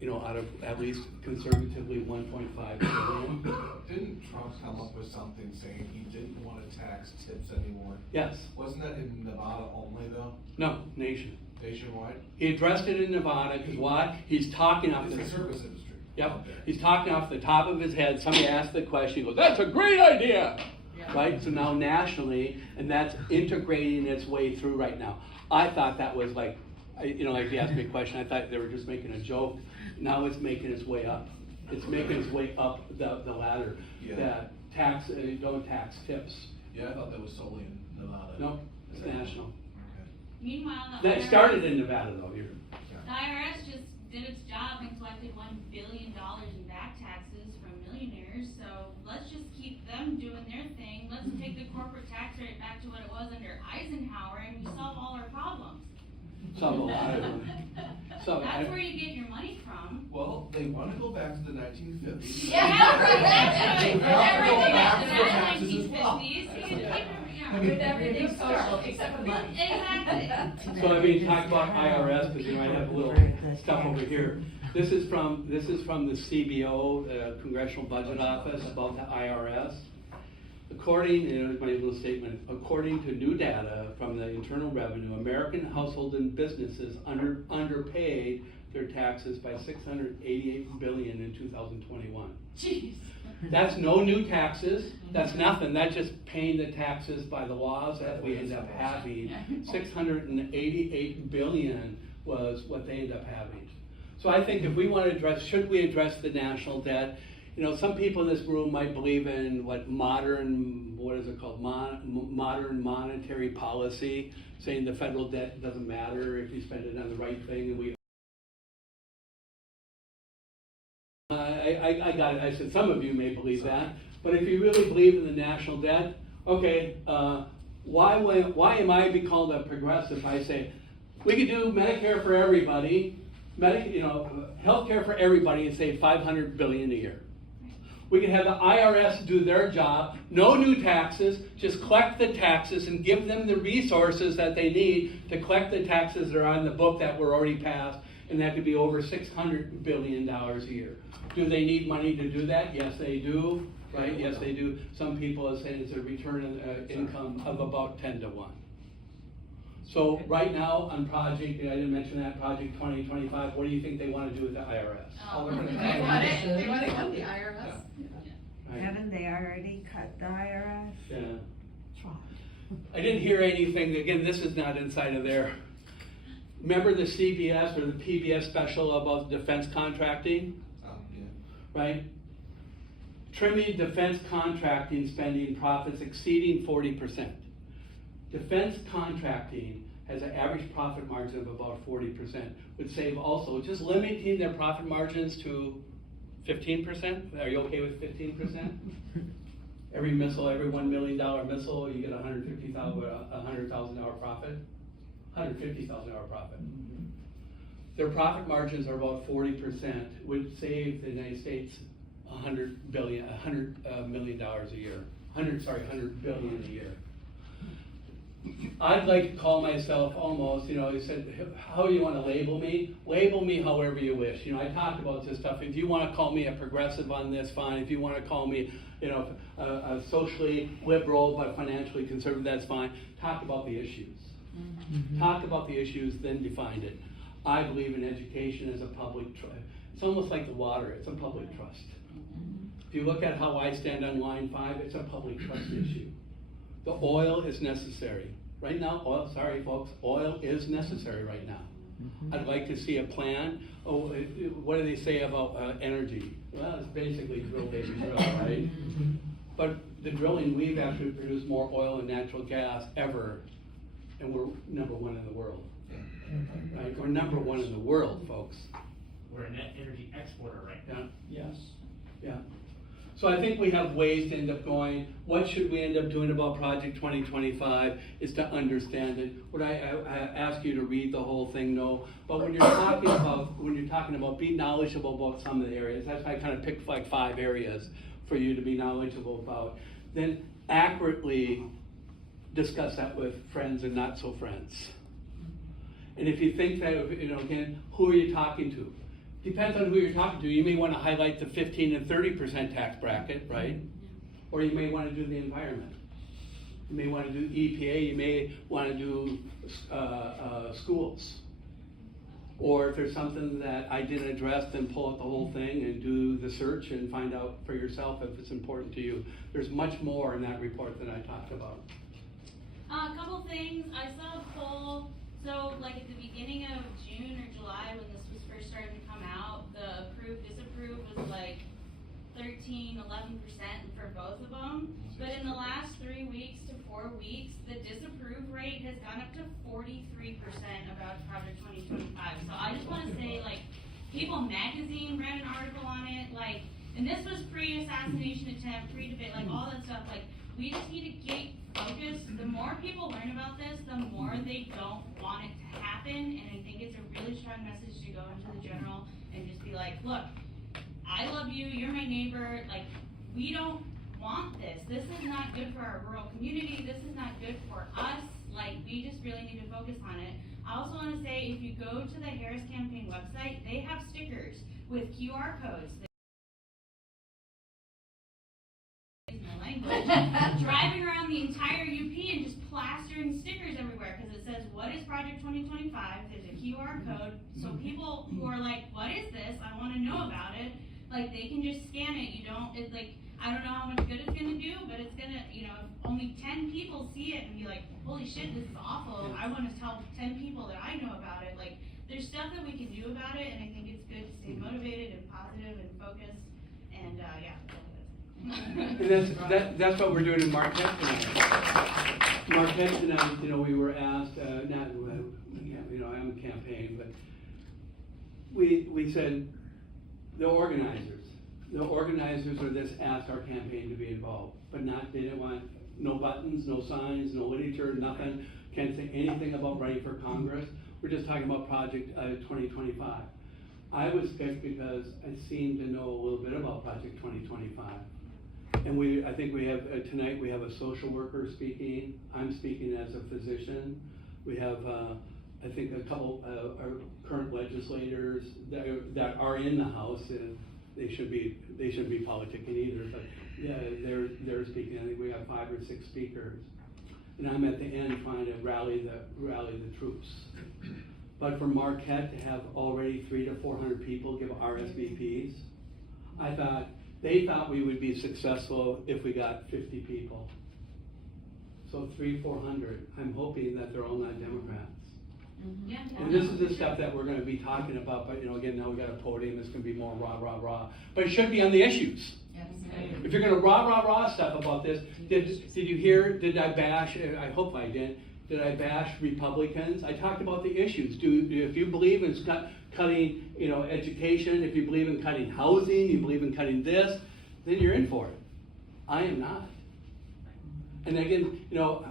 You know, out of at least conservatively 1.5 billion. Didn't Trump come up with something saying he didn't want to tax tips anymore? Yes. Wasn't that in Nevada only though? No, Nationwide? He addressed it in Nevada because why? He's talking off It's the the service industry. Yep. out there. He's talking off the top of his head. Somebody asked the question. He goes, "That's a great idea." Yeah. Right? So now nationally, and that's integrating its way through right now. I thought that was like, you know, like if you asked me a question, I thought they were just making a joke. Now it's making its way up. It's making its way up the ladder. Yeah. That don't tax tips. Yeah, I thought that was solely in Nevada. No, it's national. Okay. Meanwhile, the That IRS, started in Nevada though. Here. the IRS just did its job and collected $1 billion in back taxes from millionaires. So let's just keep them doing their thing. Let's take the corporate tax rate back to what it was under Eisenhower, and we solve all our problems. Some a lot of them. So That's where you get your money from. Well, they want to go back to the 1950s. Yeah, right. That's right. Everything back back to to the taxes as well. 1950s. You can keep it, With everything social except for money. Exactly. So I mean, talk about IRS, because you might have a little stuff over here. This is from the CBO, Congressional Budget Office, about the IRS. According, here's my little statement, according to new data from the Internal Revenue, American households and businesses underpaid their taxes by $688 billion in 2021. Jeez. That's no new taxes, that's nothing, that's just paying the taxes by the laws that we end up having. 688 billion was what they end up having. So I think if we want to address, should we address the national debt? You know, some people in this room might believe in modern monetary policy, saying the federal debt doesn't matter if you spend it on the right thing, and we I got it. I said some of you may believe that, but if you really believe in the national debt, okay, why am I be called a progressive if I say we could do Medicare for everybody, healthcare for everybody, and save $500 billion a year? We could have the IRS do their job, no new taxes, just collect the taxes and give them the resources that they need to collect the taxes that are on the book that were already passed, and that could be over $600 billion a year. Do they need money to do that? Yes, they do, right? Yes, they do. Some people have said it's a return on income of about 10 to 1. So right now on project, I didn't mention that, Project 2025, what do you think they want to do with the IRS? Oh, they're gonna they cut want it. it, they want to cut the IRS. Right? Haven't they already cut the IRS? Yeah. I didn't hear anything, again, this is not inside of there. Remember the CBS or the PBS special about defense contracting? Yeah. Right? Trimming defense contracting spending profits exceeding 40%. Defense contracting has an average profit margin of about 40%, would save also, just limiting their profit margins to 15%. Are you okay with 15%? Every missile, every $1 million missile, you get $100,000 profit. $150,000 profit. Their profit margins are about 40%, would save the United States $100 million a year. $100 billion a year. I'd like to call myself almost, he said, how do you want to label me? Label me however you wish. I talked about this stuff. If you want to call me a progressive on this, fine. If you want to call me, a socially liberal but financially conservative, that's fine. Talk about the issues. Talk about the issues, then define it. I believe in education as a public trust. It's almost like the water, it's a public trust. If you look at how I stand on line 5, it's a public trust issue. The oil is necessary. Right now, oil is necessary right now. I'd like to see a plan. Oh, what do they say about energy? Well, it's basically drill, baby, drill, right? But the drilling, we've actually produced more oil and natural gas ever, and we're number 1 in the world. Right? We're number 1 in the world, folks. We're a net energy exporter right now. Yeah. Yes. Yeah. So I think we have ways to end up going. What should we end up doing about Project 2025 is to understand it. Would I ask you to read the whole thing? No. But when you're talking about being knowledgeable about some of the areas, that's why I kind of picked like 5 areas for you to be knowledgeable about. Then accurately discuss that with friends and not so friends. And if you think that, again, who are you talking to? Depends on who you're talking to. You may want to highlight the 15 and 30% tax bracket, right? Or you may want to do the environment. You may want to do EPA. You may want to do schools. Or if there's something that I didn't address, then pull out the whole thing and do the search and find out for yourself if it's important to you. There's much more in that report than I talked about. A couple things. I saw a poll. So, like at the beginning of June or July, when this was first starting to come out, the approve, disapprove was like 13, 11% for both of them. But in the last 3 weeks to 4 weeks, the disapprove rate has gone up to 43% about Project 2025. So I just want to say, like, People Magazine ran an article on it, like, and this was pre-assassination attempt, pre-debate, like all that stuff. Like, we just need to get focused. The more people learn about this, the more they don't want it to happen. And I think it's a really strong message to go into the general and just be like, look, I love you, you're my neighbor, like, we don't want this. This is not good for our rural community, this is not good for us, like, we just really need to focus on it. I also want to say, if you go to the Harris Campaign website, they have stickers with QR codes. In the language. campaign, but driving around the entire UP and just plastering stickers everywhere because it says, what is Project 2025? There's a QR code, so people who are like, what is this? I want to know about it. Like, they can just scan it. You don't, it's like, I don't know how much good it's gonna do, but it's gonna, you know, if only 10 people see it and be like, holy shit, this is awful. I want to tell 10 people that I know about it. Like, there's stuff that we can do about it, and I think it's good to stay motivated and positive and focused. And yeah. And that's what we're doing in Marquette tonight. Marquette tonight, you know, we were asked, I'm a campaign, but we said the organizers of this asked our campaign to be involved, but they didn't want no buttons, no signs, no literature, nothing. Can't say anything about running for Congress. We're just talking about Project 2025. I was picked because I seem to know a little bit about Project 2025. And I think we have, tonight we have a social worker speaking. I'm speaking as a physician. We have, I think a couple, our current legislators that are in the House. They shouldn't be politicking either, but yeah, they're speaking. I think we have 5 or 6 speakers. And I'm at the end trying to rally the troops. But for Marquette to have already 300 to 400 people give RSVPs, they thought we would be successful if we got 50 people. So 300-400. I'm hoping that they're all not Democrats. Yeah. And this is the stuff that we're going to be talking about. But again, now we got a podium. It's going to be more rah. But it should be on the issues. If you're going to rah stuff about this, did you hear? Did I bash? I hope I did. Did I bash Republicans? I talked about the issues. If you believe in cutting, education, if you believe in cutting housing, you believe in cutting this, then you're in for it. I am not. And again,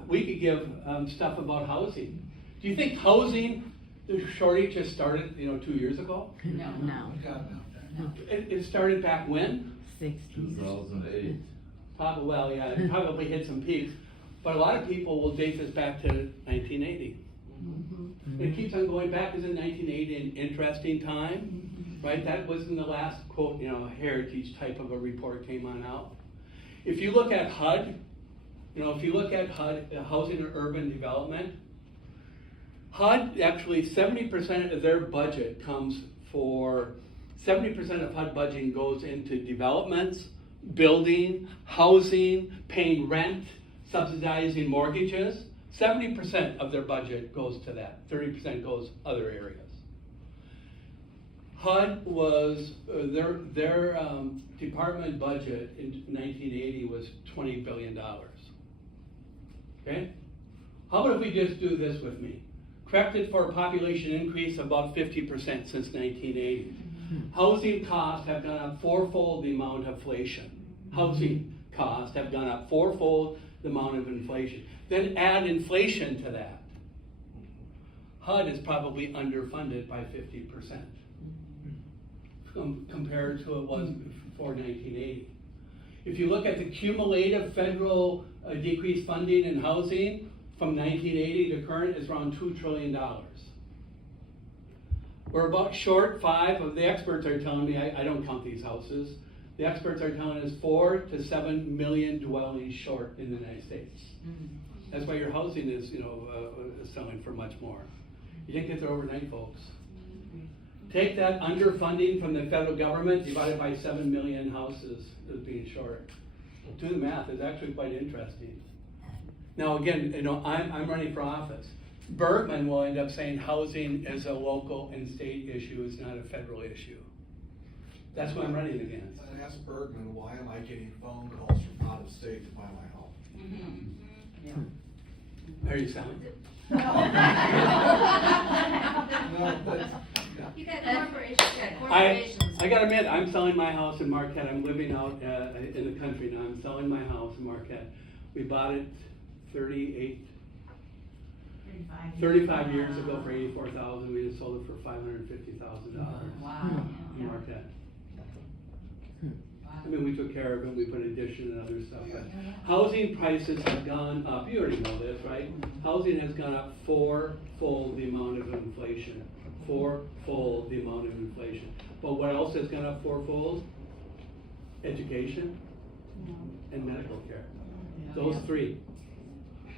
we could give stuff about housing. Do you think housing, the shortage just started, 2 years ago? No. God, no. It started back when? 60s. 2008. Probably, well, yeah, it probably hit some peaks. But a lot of people will date this back to 1980. Mm-hmm. It keeps on going back. Isn't 1980 an interesting time? Right? That was in the last, quote, heritage type of a report came on out. If you look at HUD, Housing and Urban Development, HUD actually 70% of their budget comes for 70% of HUD budgeting goes into developments, building, housing, paying rent, subsidizing mortgages. 70% of their budget goes to that. 30% goes other areas. HUD was their department budget in 1980 was $20 billion. Okay? How about if we just do this with me? Corrected for a population increase of about 50% since 1980. Housing costs have gone up 4-fold the amount of inflation. Housing costs have gone up 4-fold the amount of inflation. Then add inflation to that. HUD is probably underfunded by 50% compared to it was before 1980. If you look at the cumulative federal decreased funding in housing from 1980 to current is around $2 trillion. We're about short 5 of the experts are telling me, I don't count these houses. The experts are telling us 4 to 7 million dwellings short in the United States. That's why your housing is, selling for much more. You didn't get there overnight, folks. Take that underfunding from the federal government divided by 7 million houses as being short. Do the math. It's actually quite interesting. Now again, I'm running for office. Bergman will end up saying housing is a local and state issue, it's not a federal issue. That's what I'm running against. I asked Bergman, why am I getting phone calls from out of state to buy my home? Are you selling? No, but You got corporations. I gotta admit, I'm selling my house in Marquette. I'm living out in the country now. I'm selling my house in Marquette. We bought it 35 years ago for $84,000. We just sold it for $550,000 Wow. in Marquette. I mean, we took care of it. We put addition and other stuff. But housing prices have gone up. You already know this, right? Housing has gone up 4-fold the amount of inflation. 4-fold the amount of inflation. But what else has gone up 4-fold? Education and medical care. Those three.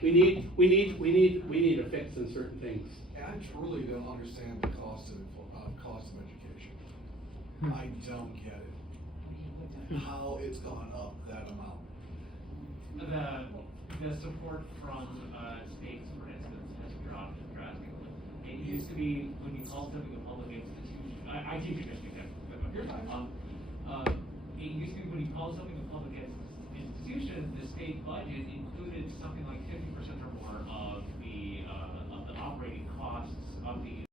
We need a fix in certain things. And I truly don't understand the cost of education. I don't get it. How it's gone up that amount. The support from states, for instance, has dropped drastically. It used to be when you call something a public institution. I teach in Michigan. You're fine. It used to be when you call something a public institution, the state budget included something like 50% or more of the operating costs of the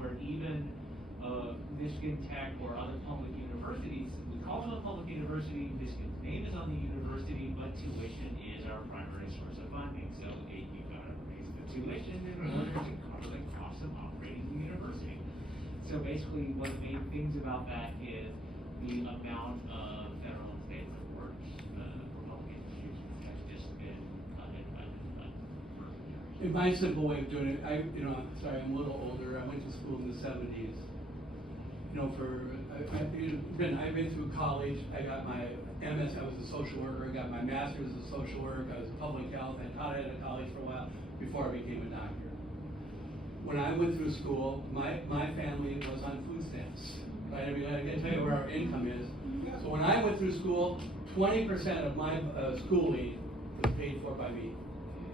where even Michigan Tech or other public universities, we call them a public university, Michigan's name is on the university, but tuition is our primary source of funding. So you've got to raise the tuition in order to cover the cost of operating the university. So basically what the main things about that is the amount of federal and state support for public institutions has just been cut for years. In my simple way of doing it, I'm a little older. I went to school in the 70s. I've been through college. I got my MS, I was a social worker. I got my master's as a social worker. I was in public health. I taught at a college for a while before I became a doctor. When I went through school, my family was on food stamps. Right? I can tell you where our income is. So when I went through school, 20% of my schooling was paid for by me.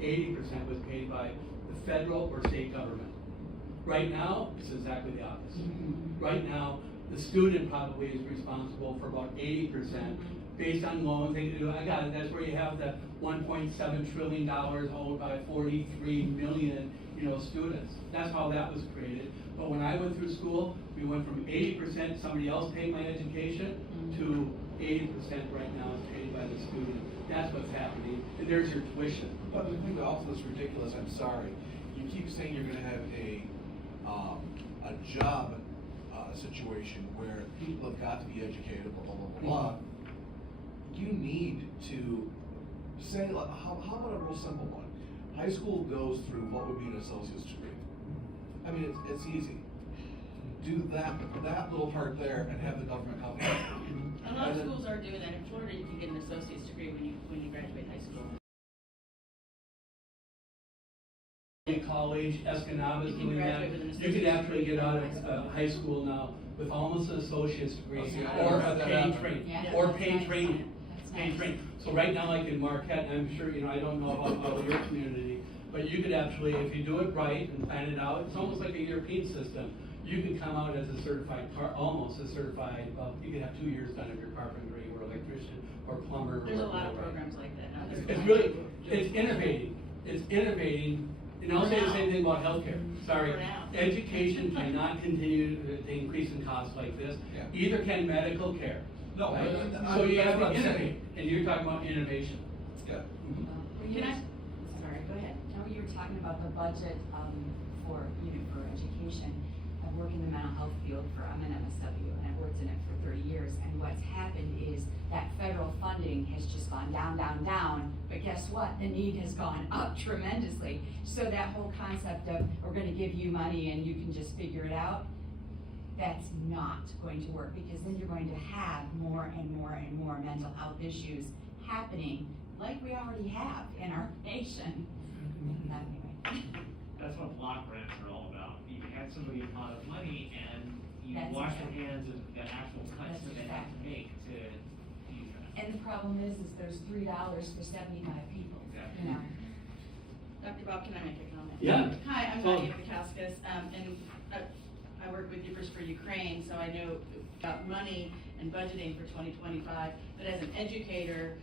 80% was paid by the federal or state government. Right now, it's exactly the opposite. Right now, the student probably is responsible for about 80% based on loans. I got it. That's where you have the $1.7 trillion owed by 43 million, students. That's how that was created. But when I went through school, we went from 80% somebody else paid my education to 80% right now is paid by the student. That's what's happening. And there's your tuition. But the thing that also is ridiculous, I'm sorry, you keep saying you're gonna have a job situation where people have got to be educated, blah, blah, blah, blah. You need to say, like, how about a real simple one? High school goes through what would be an associate's degree. I mean, it's easy. Do that little part there and have the government help you. A lot of schools are doing that. In Florida, you can get an associate's degree when you graduate high school. In college, Escanaba is You can doing that. graduate with an You could associate's actually degree get out from high of school. high school now with almost an associate's degree Oh, see, I or never a had that paid happen. training. Yeah, Or that's paid nice. training. That's Paid nice. training. So right now, like in Marquette, and I'm sure, I don't know about your community, but you could actually, if you do it right and plan it out, it's almost like a European system. You could come out as a certified, almost a certified, you could have 2 years done of your carpentry or electrician or plumber. There's or a lot of whatever. programs like that now. It's really, it's innovating. It's innovating. And I'll say the same thing about healthcare. Sorry. For now. Education cannot continue to increase in costs like this. Yeah. Either can medical care. No, right? I- So you that's have what to I'm saying. innovate. And you're talking about innovation. Yeah. When you Can I- were- Sorry, go ahead. No, you were talking about the budget, for education. I've worked in the mental health field I'm an MSW, and I've worked in it for 30 years, and what's happened is that federal funding has just gone down, down, down, but guess what? The need has gone up tremendously. So that whole concept of, we're gonna give you money and you can just figure it out, that's not going to work, because then you're going to have more and more and more mental health issues happening, like we already have in our nation. Anyway. That's what block grants are all about. You hand somebody a pot of money and you That's wash exactly. your hands of the actual cuts That's that they have to exactly. make to use that. And the problem is there's $3 for 75 people, Exactly. you know? Dr. Bob, can I make a comment? Yeah. Hi, I'm So- Nadia Pekauskas, and I work with Youpers for Ukraine, so I know about money and budgeting for 2025. But as an educator,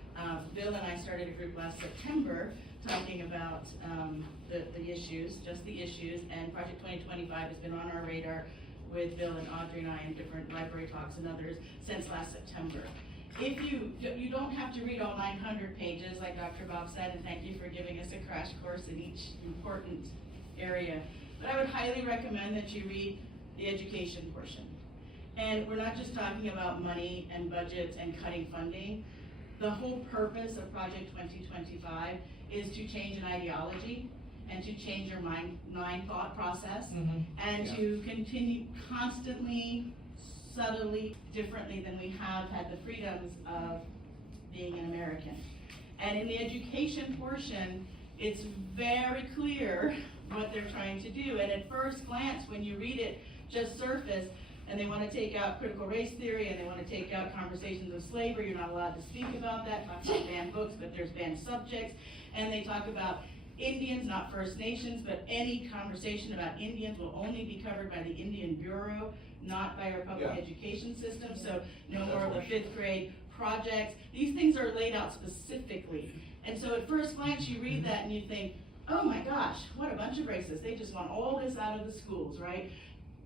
Bill and I started a group last September talking about the issues, just the issues, and Project 2025 has been on our radar with Bill and Audrey and I in different library talks and others since last September. If you don't have to read all 900 pages, like Dr. Bob said, and thank you for giving us a crash course in each important area, but I would highly recommend that you read the education portion. And we're not just talking about money and budgets and cutting funding. The whole purpose of Project 2025 is to change an ideology and to change your mind thought process and to continue constantly, subtly, differently than we have had the freedoms of being an American. And in the education portion, it's very clear what they're trying to do. And at first glance, when you read it, just surface, and they want to take out critical race theory, and they want to take out conversations of slavery. You're not allowed to speak about that. Talk about banned books, but there's banned subjects. And they talk about Indians, not First Nations, but any conversation about Indians will only be covered by the Indian Bureau, not by our public education system. So no more of the 5th grade projects. These things are laid out specifically. And so at first glance, you read that and you think, oh my gosh, what a bunch of racists. They just want all this out of the schools, right?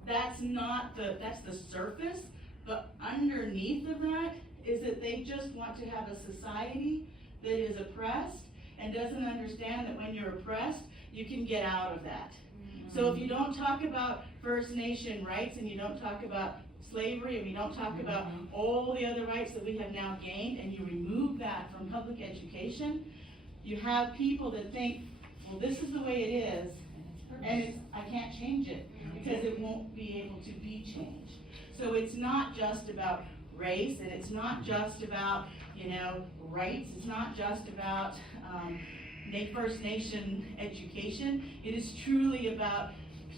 That's the surface, but underneath of that is that they just want to have a society that is oppressed and doesn't understand that when you're oppressed, you can get out of that. So if you don't talk about First Nation rights, and you don't talk about slavery, and you don't talk about all the other rights that we have now gained, and you remove that from public education, you have people that think, well, this is the way it is, and I can't change it, because it won't be able to be changed. So it's not just about race, and it's not just about, rights. It's not just about First Nation education. It is truly about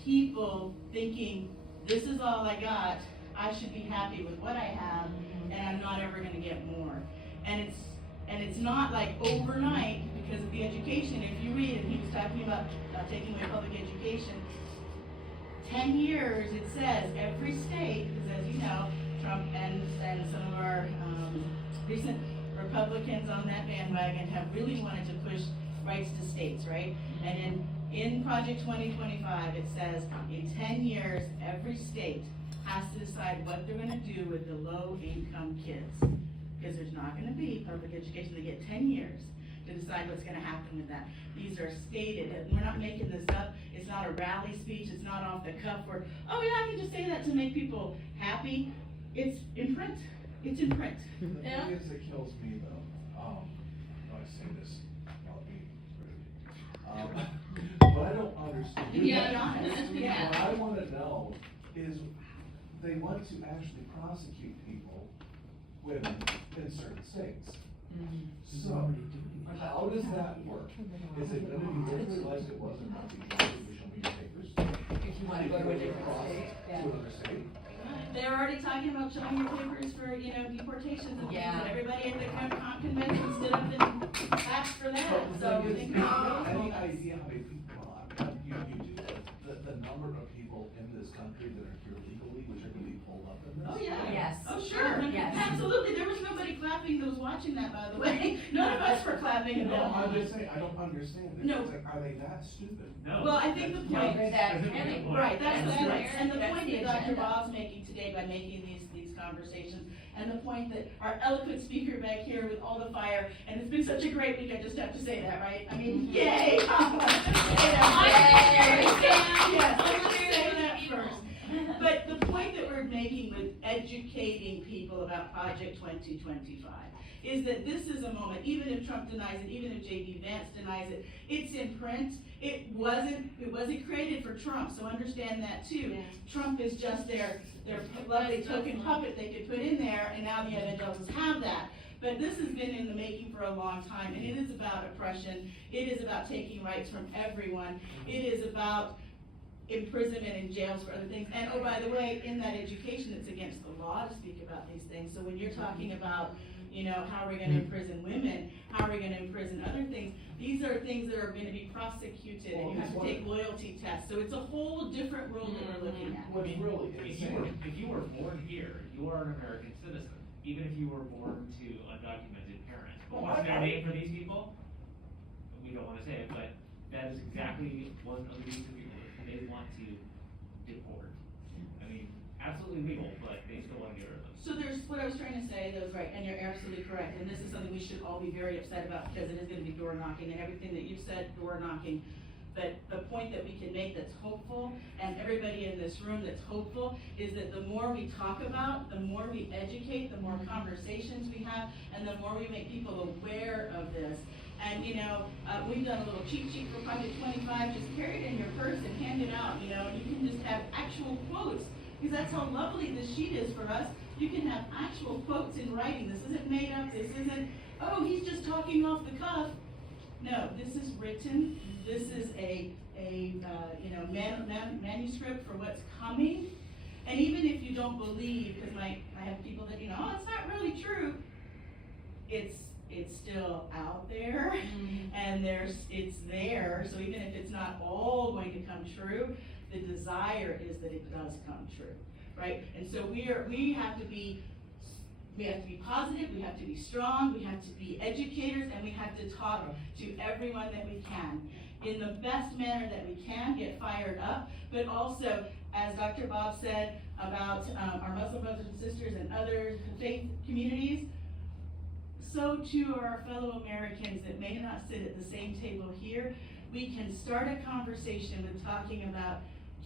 people thinking, this is all I got, I should be happy with what I have, and I'm not ever going to get more. And it's not like overnight because of the education. If you read, and he was talking about taking away public education, 10 years it says every state, because as you know, Trump and some of our recent Republicans on that bandwagon have really wanted to push rights to states, right? And in Project 2025, it says in 10 years, every state has to decide what they're going to do with the low-income kids, because there's not going to be public education. They get 10 years to decide what's going to happen with that. These are stated, and we're not making this up. It's not a rally speech. It's not off the cuff where, oh yeah, I can just say that to make people happy. It's in print. It's in print. The thing is that kills me though, I say this about being rude, but I don't understand. Yeah. What I want to know is they want to actually prosecute people, women, in certain states. So, how does that work? Is it going to be literally like it was in Massachusetts? Show me your papers. If you want to go to a different state. To another state. They're already talking about showing your papers for, deportations and things, and everybody at the convention stood up and asked for that. So think about Any idea how many people, you do, the number of people in this country that are here legally, which are going to be pulled up in this? Oh, yeah. Yes. Oh, sure. Yes. Absolutely. There was nobody clapping that was watching that, by the way. None of us were clapping. No, I'm just saying, I don't understand it. No. It's like, are they that stupid? No. Well, I think the point, right, that's the point. And the That's point the that Dr. agenda. Bob's making today by making these conversations, and the point that our eloquent speaker back here with all the fire, and it's been such a great week, I just have to say that, right? I mean, yay! Yes, I want to say that first. But the point that we're making with educating people about Project 2025 is that this is a moment, even if Trump denies it, even if J.D. Vance denies it, it's in print. It wasn't created for Trump, so understand that too. Yeah. Trump is just their lovely token puppet they could put in there, and now the evangelicals have that. But this has been in the making for a long time, and it is about oppression. It is about taking rights from everyone. It is about imprisonment in jails for other things. And oh, by the way, in that education, it's against the law to speak about these things. So when you're talking about, how are we going to imprison women? How are we going to imprison other things? These are things that are going to be prosecuted, and you have to take loyalty tests. So it's a whole different world that we're looking at. What's really insane. If you were born here, you are an American citizen, even if you were born to undocumented parents. But what's their name for these people? We don't want to say it, but that is exactly one of the reasons they want to deport. I mean, absolutely legal, but they still want to get rid of them. So there's what I was trying to say, that was right, and you're absolutely correct. And this is something we should all be very upset about, because it is going to be door knocking, and everything that you've said, door knocking. But the point that we can make that's hopeful, and everybody in this room that's hopeful, is that the more we talk about, the more we educate, the more conversations we have, and the more we make people aware of this. And we've done a little cheat sheet for Project 25, just carry it in your purse and hand it out, and you can just have actual quotes, because that's how lovely this sheet is for us. You can have actual quotes in writing. This isn't made up, this isn't oh, he's just talking off the cuff. No, this is written, this is a manuscript for what's coming. And even if you don't believe, because I have people that, oh, it's not really true, it's still out there, and it's there, so even if it's not all going to come true, the desire is that it does come true, right? And so we have to be positive, we have to be strong, we have to be educators, and we have to talk to everyone that we can in the best manner that we can, get fired up, but also, as Dr. Bob said about our Muslim brothers and sisters and other faith communities, so too are our fellow Americans that may not sit at the same table here. We can start a conversation with talking about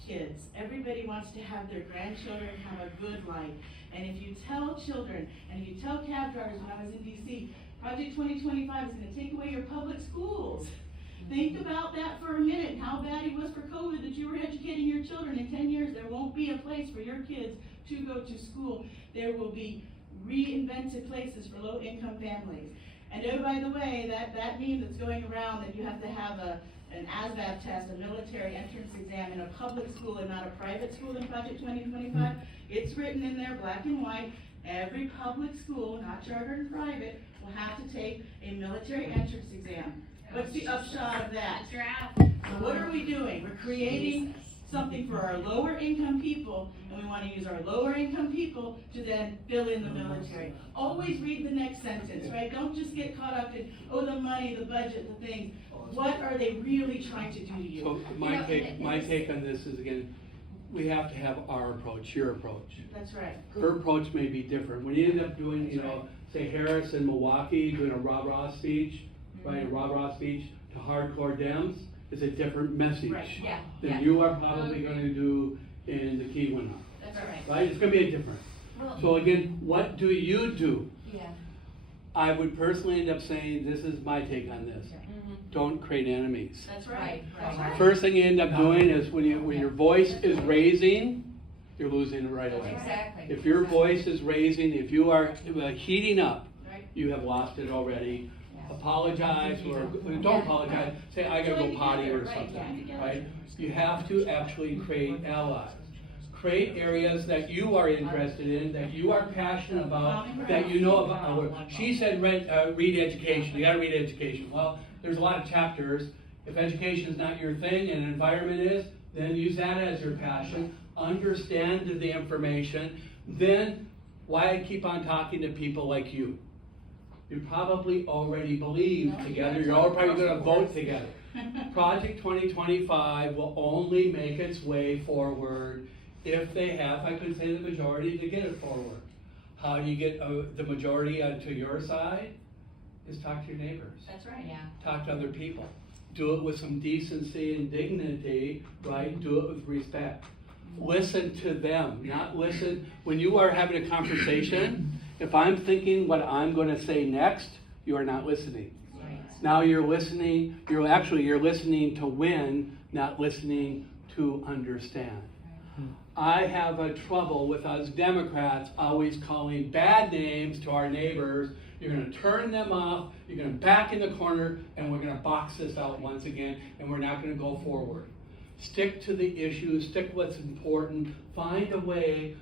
kids. Everybody wants to have their grandchildren have a good life. And if you tell children, and if you tell cab drivers, when I was in DC, Project 2025 is going to take away your public schools. Think about that for a minute, how bad it was for COVID that you were educating your children. In 10 years, there won't be a place for your kids to go to school. There will be reinvented places for low-income families. And oh, by the way, that meme that's going around that you have to have an ASVAB test, a military entrance exam in a public school and not a private school in Project 2025, it's written in there black and white. Every public school, not charter and private, will have to take a military entrance exam. What's the upshot of that? Draft. So what are we doing? We're creating something for our lower income people, and we want to use our lower income people to then fill in the military. Always read the next sentence, right? Don't just get caught up in, oh, the money, the budget, the things. What are they really trying to do to you? So my take on this is, again, we have to have our approach, your approach. That's right. Her approach may be different. When you end up doing, say Harris in Milwaukee doing a rah-rah speech, right, a rah-rah speech to hardcore Dems, is a different message Right. than you are probably going to do in the Keweenaw. That's right. Right? It's going to be a different. So again, what do you do? Yeah. I would personally end up saying, this is my take on this. Don't create enemies. That's right. Right. First thing you end up doing is when your voice is raising, you're losing it right away. Exactly. If your voice is raising, if you are heating up, Right. you have lost it already. Apologize, or don't apologize, say I gotta go potty or something, right? You have to actually create allies. Create areas that you are interested in, that you are passionate about, that you know about. She said read education, you gotta read education. Well, there's a lot of chapters. If education is not your thing and environment is, then use that as your passion. Understand the information. Then, why I keep on talking to people like you. You probably already believe together. You're all probably going to vote together. Project 2025 will only make its way forward if they have, I could say, the majority to get it forward. How do you get the majority onto your side? Is talk to your neighbors. That's right. Yeah. Talk to other people. Do it with some decency and dignity, right? Do it with respect. Listen to them, not listen. When you are having a conversation, if I'm thinking what I'm going to say next, you are not listening. Right. Now you're listening, you're listening to win, not listening to understand. I have a trouble with us Democrats always calling bad names to our neighbors. You're going to turn them off, you're going to back in the corner, and we're going to box this out once again, and we're not going to go forward. Stick to the issues, stick what's important, find a way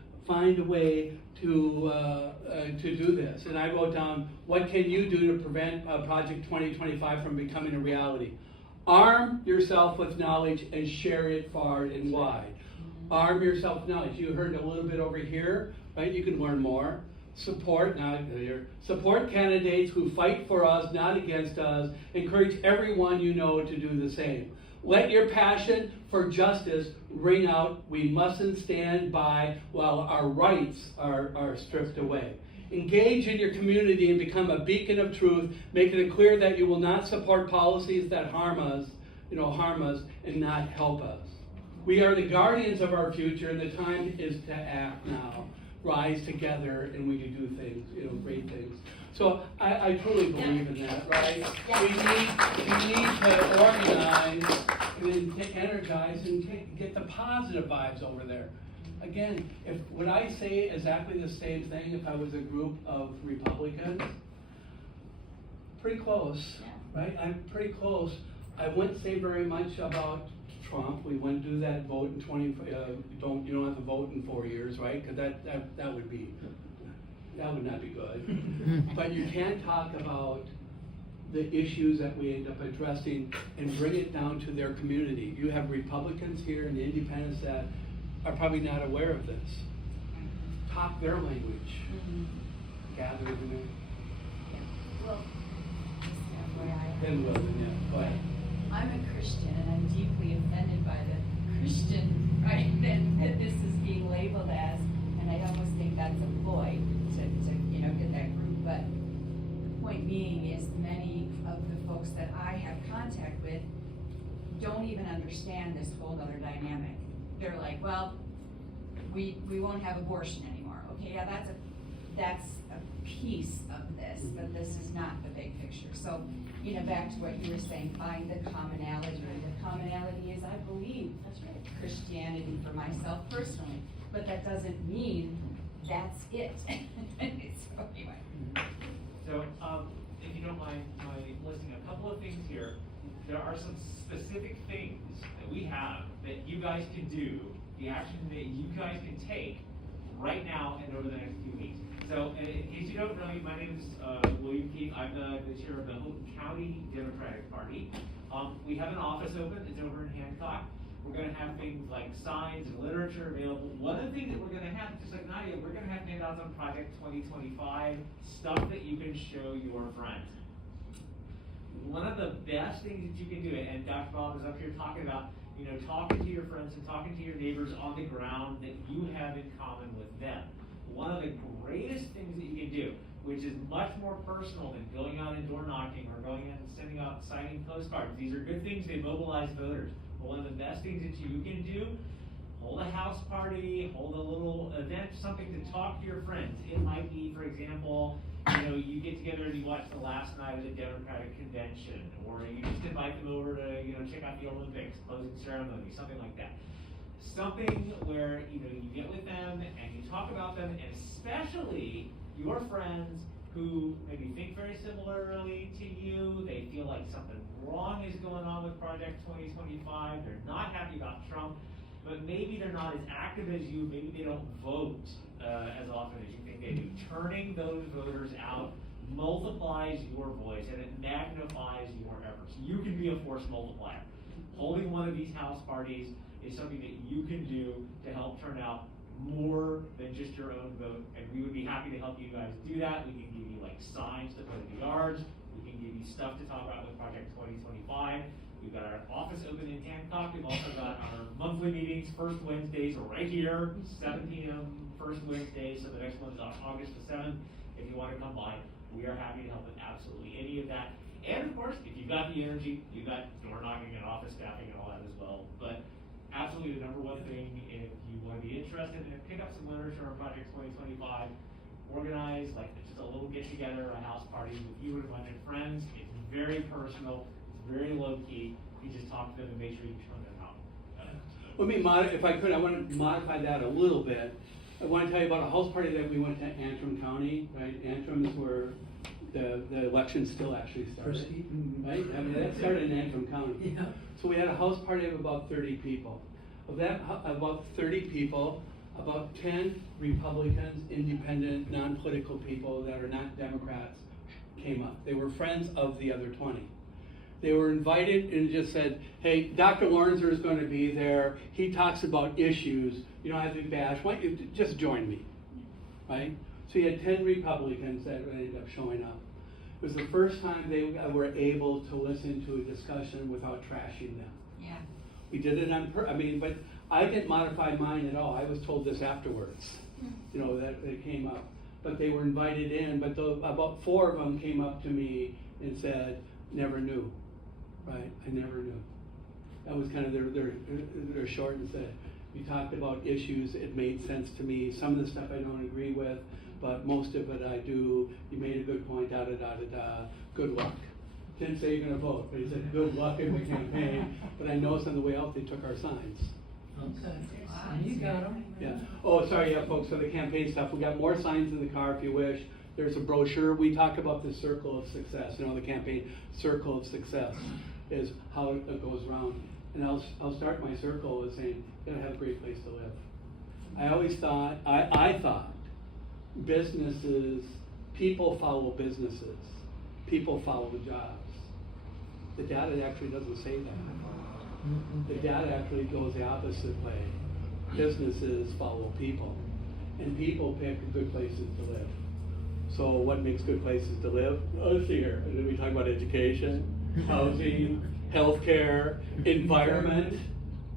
to do this. And I wrote down, what can you do to prevent Project 2025 from becoming a reality? Arm yourself with knowledge and share it far and wide. Arm yourself with knowledge. You heard a little bit over here, right? You can learn more. Support candidates who fight for us, not against us. Encourage everyone you know to do the same. Let your passion for justice ring out. We mustn't stand by while our rights are stripped away. Engage in your community and become a beacon of truth, making it clear that you will not support policies that harm us and not help us. We are the guardians of our future, and the time is to act now. Rise together, and we can do things, great things. So I truly believe in that, right? We need to organize and then energize and get the positive vibes over there. Again, would I say exactly the same thing if I was a group of Republicans? pretty close, right? I'm pretty close. I wouldn't say very much about Trump. We wouldn't do that vote in you don't have to vote in 4 years, right? Because that would not be good. But you can talk about the issues that we end up addressing and bring it down to their community. You have Republicans here and independents that are probably not aware of this. Talk their language. Gather in it. Well, just FYI. Then will, yeah, go ahead. I'm a Christian and I'm deeply offended by the Christian, right, that this is being labeled as, and I almost think that's a ploy to get that group, but the point being is many of the folks that I have contact with don't even understand this whole other dynamic. They're like, well, we won't have abortion anymore. Okay, yeah, that's a piece of this, but this is not the big picture. So, back to what you were saying, find the commonality. The commonality is I believe Christianity for myself personally, but that doesn't mean that's it. So anyway. So, if you don't mind my listing a couple of things here, there are some specific things that we have that you guys can do, the action that you guys can take right now and over the next few weeks. So, in case you don't know me, my name is William Keith. I'm the chair of the Houghton County Democratic Party. We have an office open. It's over in Hancock. We're going to have things like signs and literature available. One of the things that we're going to have, just like Nadia, we're going to have handouts on Project 2025, stuff that you can show your friends. One of the best things that you can do, and Dr. Bob is up here talking about, talking to your friends and talking to your neighbors on the ground that you have in common with them. One of the greatest things that you can do, which is much more personal than going out and door knocking or going out and sending out signing postcards. These are good things, they mobilize voters. But one of the best things that you can do, hold a house party, hold a little event, something to talk to your friends. It might be, for example, you get together and you watch the last night of the Democratic Convention, or you just invite them over to, check out the Olympics, closing ceremony, something like that. Something where, you get with them and you talk about them, and especially your friends who maybe think very similarly to you, they feel like something wrong is going on with Project 2025, they're not happy about Trump, but maybe they're not as active as you, maybe they don't vote as often as you think they do. Turning those voters out multiplies your voice and it magnifies your efforts. You can be a force multiplier. Holding one of these house parties is something that you can do to help turn out more than just your own vote, and we would be happy to help you guys do that. We can give you signs to put in the yards. We can give you stuff to talk about with Project 2025. We've got our office open in Hancock. We've also got our monthly meetings, first Wednesdays, right here, 7 p.m. first Wednesday. So the next one's on August the 7th. If you want to come by, we are happy to help with absolutely any of that. And of course, if you've got the energy, you've got door knocking and office staffing and all that as well. But absolutely the number one thing, if you want to be interested in pick up some literature on Project 2025, organize just a little get together, a house party with you and a bunch of friends. It's very personal, it's very low key. You just talk to them and make sure you turn them out. Let me if I could, I want to modify that a little bit. I want to tell you about a house party that we went to Antrim County, right? Antrim is where the election still actually started, right? I mean, that started in Antrim County. Yeah. So we had a house party of about 30 people. Of that, about 30 people, about 10 Republicans, independent, non-political people that are not Democrats came up. They were friends of the other 20. They were invited and just said, hey, Dr. Lorenzer is going to be there. He talks about issues. You don't have to be bashed. Why don't you just join me, right? So you had 10 Republicans that ended up showing up. It was the first time they were able to listen to a discussion without trashing them. Yeah. We did it but I didn't modify mine at all. I was told this afterwards, that it came up. But they were invited in, but about 4 of them came up to me and said, never knew, right? I never knew. That was kind of their short and said, you talked about issues, it made sense to me. Some of the stuff I don't agree with, but most of it I do. You made a good point, da-da-da-da-da. Good luck. Didn't say you're going to vote, but he said good luck in the campaign. But I noticed on the way out they took our signs. Okay. You got them. Yeah. Oh, sorry, folks, for the campaign stuff. We got more signs in the car if you wish. There's a brochure. We talk about the circle of success. You know, the campaign circle of success is how it goes around. And I'll start my circle with saying, you gotta have a great place to live. I always thought, I thought businesses, people follow businesses. People follow jobs. The data actually doesn't say that. The data actually goes the opposite way. Businesses follow people, and people pick good places to live. So what makes good places to live? Let's see here. And then we talk about education, housing, healthcare, environment,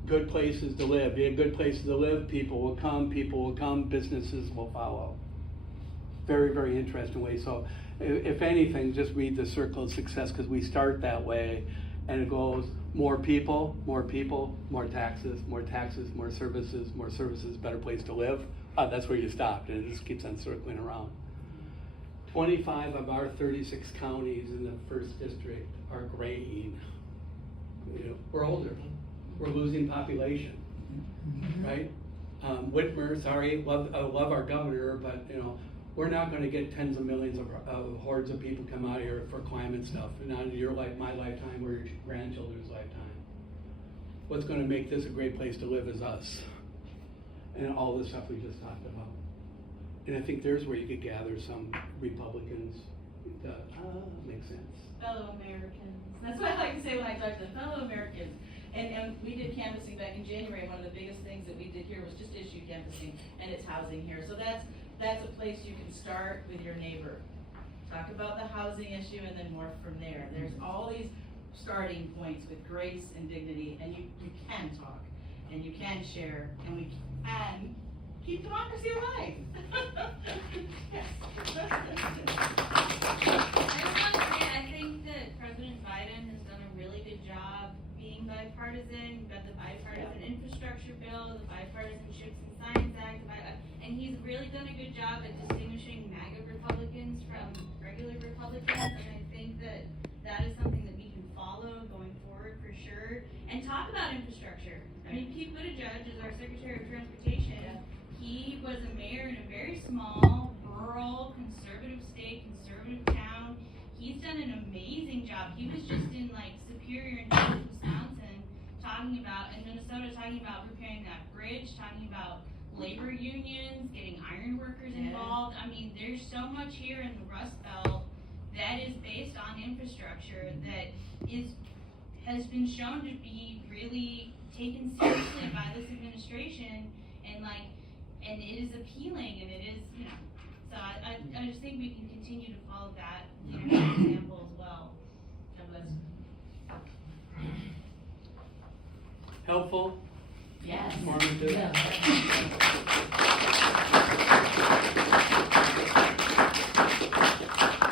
good places to live. You have good places to live, people will come, businesses will follow. Very, very interesting way. So if anything, just read the circle of success, because we start that way and it goes more people, more taxes, more services, better place to live. That's where you stopped, and it just keeps on circling around. 25 of our 36 counties in the first district are graying. You know, we're older. We're losing population, right? Whitmer, sorry, I love our governor, but you know, we're not going to get tens of millions of hordes of people come out here for climate stuff, not in your life, my lifetime, or your grandchildren's lifetime. What's going to make this a great place to live is us, and all the stuff we just talked about. And I think there's where you could gather some Republicans that make sense. Fellow Americans. That's what I like to say when I talk to fellow Americans. And we did canvassing back in January. One of the biggest things that we did here was just issue canvassing, and it's housing here. So that's a place you can start with your neighbor. Talk about the housing issue and then morph from there. There's all these starting points with grace and dignity, and you can talk, and you can share, and we can keep democracy alive. Yes. I think that President Biden has done a really good job being bipartisan. You've got the bipartisan infrastructure bill, the bipartisan Chips and Science Act, and he's really done a good job at distinguishing MAGA Republicans from regular Republicans, and I think that that is something that we can follow going forward for sure, and talk about infrastructure. I mean, Pete Buttigieg is our Secretary of Transportation. He was a mayor in a very small, rural, conservative state, conservative town. He's done an amazing job. He was just in like Superior and Wisconsin talking about, in Minnesota, talking about repairing that bridge, talking about labor unions, getting iron workers involved. I mean, there's so much here in the Rust Belt that is based on infrastructure that has been shown to be really taken seriously by this administration, and it is appealing, and it is, you know, so I just think we can continue to follow that, you know, example as well. God bless. Helpful? Yes. Informative?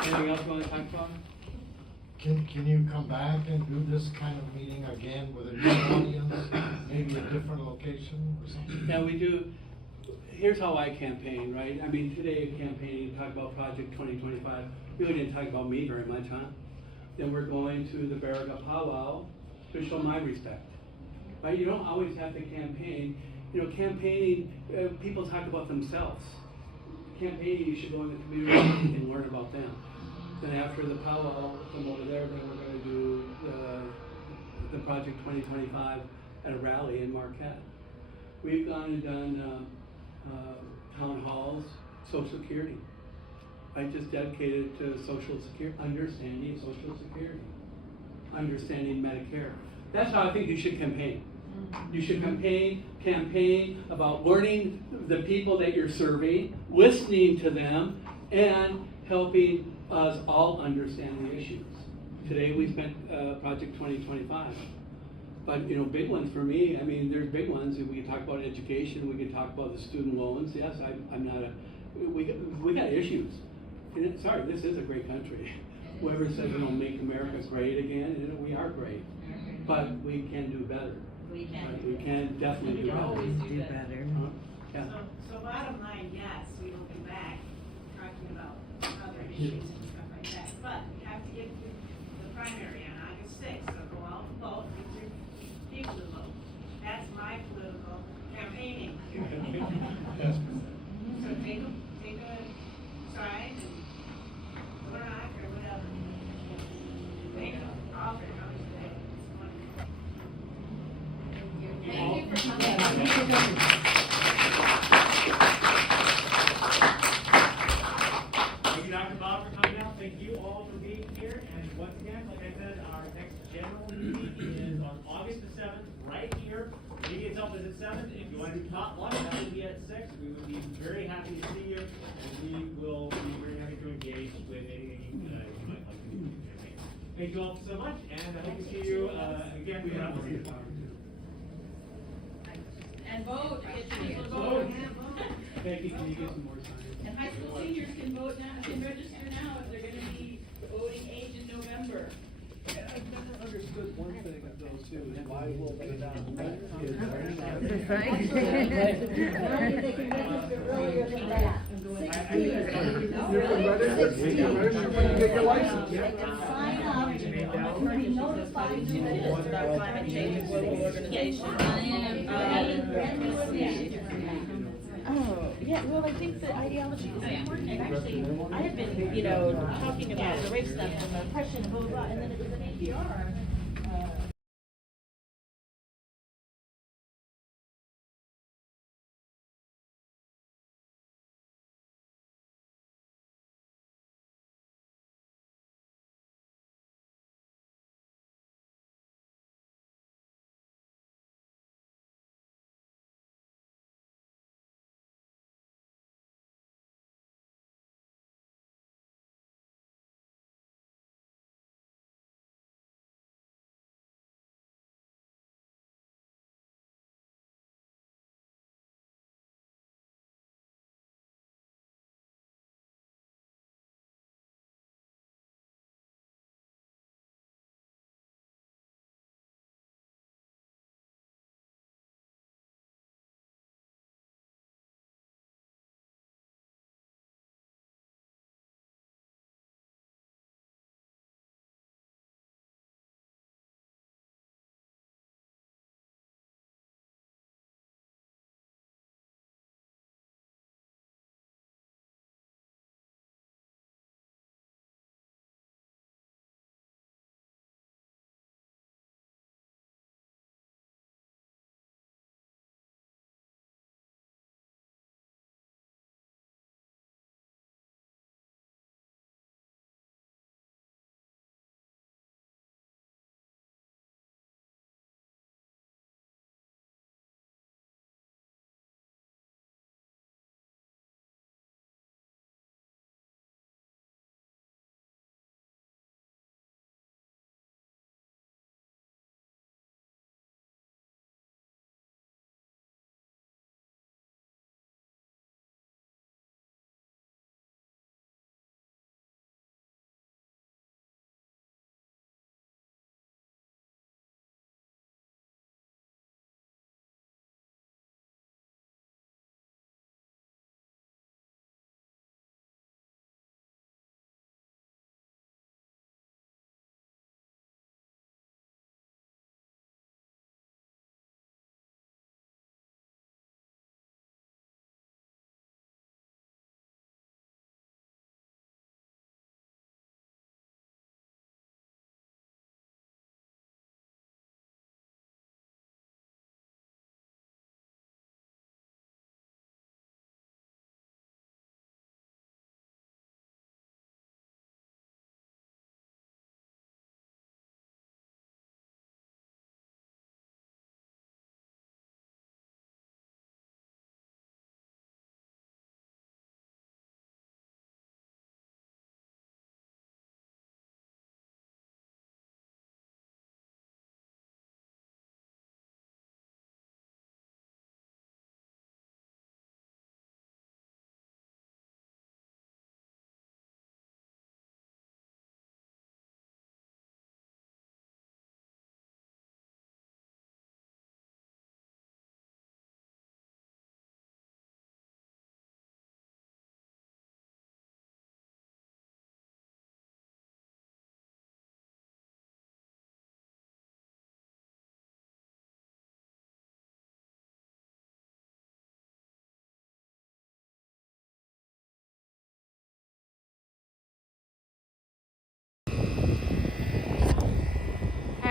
Anything else you want to talk about? Can you come back and do this kind of meeting again with a new audience, maybe a different location or something? Yeah, we do. Here's how I campaign, right? I mean, today campaigning, talk about Project 2025. Really didn't talk about me very much, huh? Then we're going to the Baraga Powwow to show my respect, right? You don't always have to campaign. You know, campaigning, people talk about themselves. Campaigning, you should go in the community and learn about them. Then after the powwow, from over there, then we're going to do the Project 2025 at a rally in Marquette. We've gone and done town halls, Social Security. I just dedicated to Social Security, understanding Social Security, understanding Medicare. That's how I think you should campaign. You should campaign about learning the people that you're serving, listening to them, and helping us all understand the issues. Today we spent Project 2025. But, you know, big ones for me, I mean, there's big ones. We can talk about education, we can talk about the student loans. Yes, I'm not we got issues. And sorry, this is a great country. Whoever says, you know, make America great again, you know, we are great. But we can do better. We can. Right? We can definitely do better. always do better. Yeah. So bottom line, yes, we will be back talking about other issues and stuff like that. But you have to get to the primary on August 6th, so go out and vote, get your people to vote. That's my political campaigning. So take a side and at 7. If you want to do pot lunch, that will be at 6. We would be very happy to see you, and we will be very happy to engage with anything you might like to do. Thank you all so much, and I hope to see you again. And vote, get your people to Vote. vote. Becky, can you get some more time? And high school seniors can vote now, can register now if they're gonna be voting age in November. I've never understood one thing though too, is why will they not? They can register earlier than that. 16. When you get your license. They can sign up, and be notified to register. About climate change and global organization. Oh, yeah, well, I think the ideology is important, and actually, I have been, talking about the race stuff and the oppression, blah, blah, blah, and then it was an APR.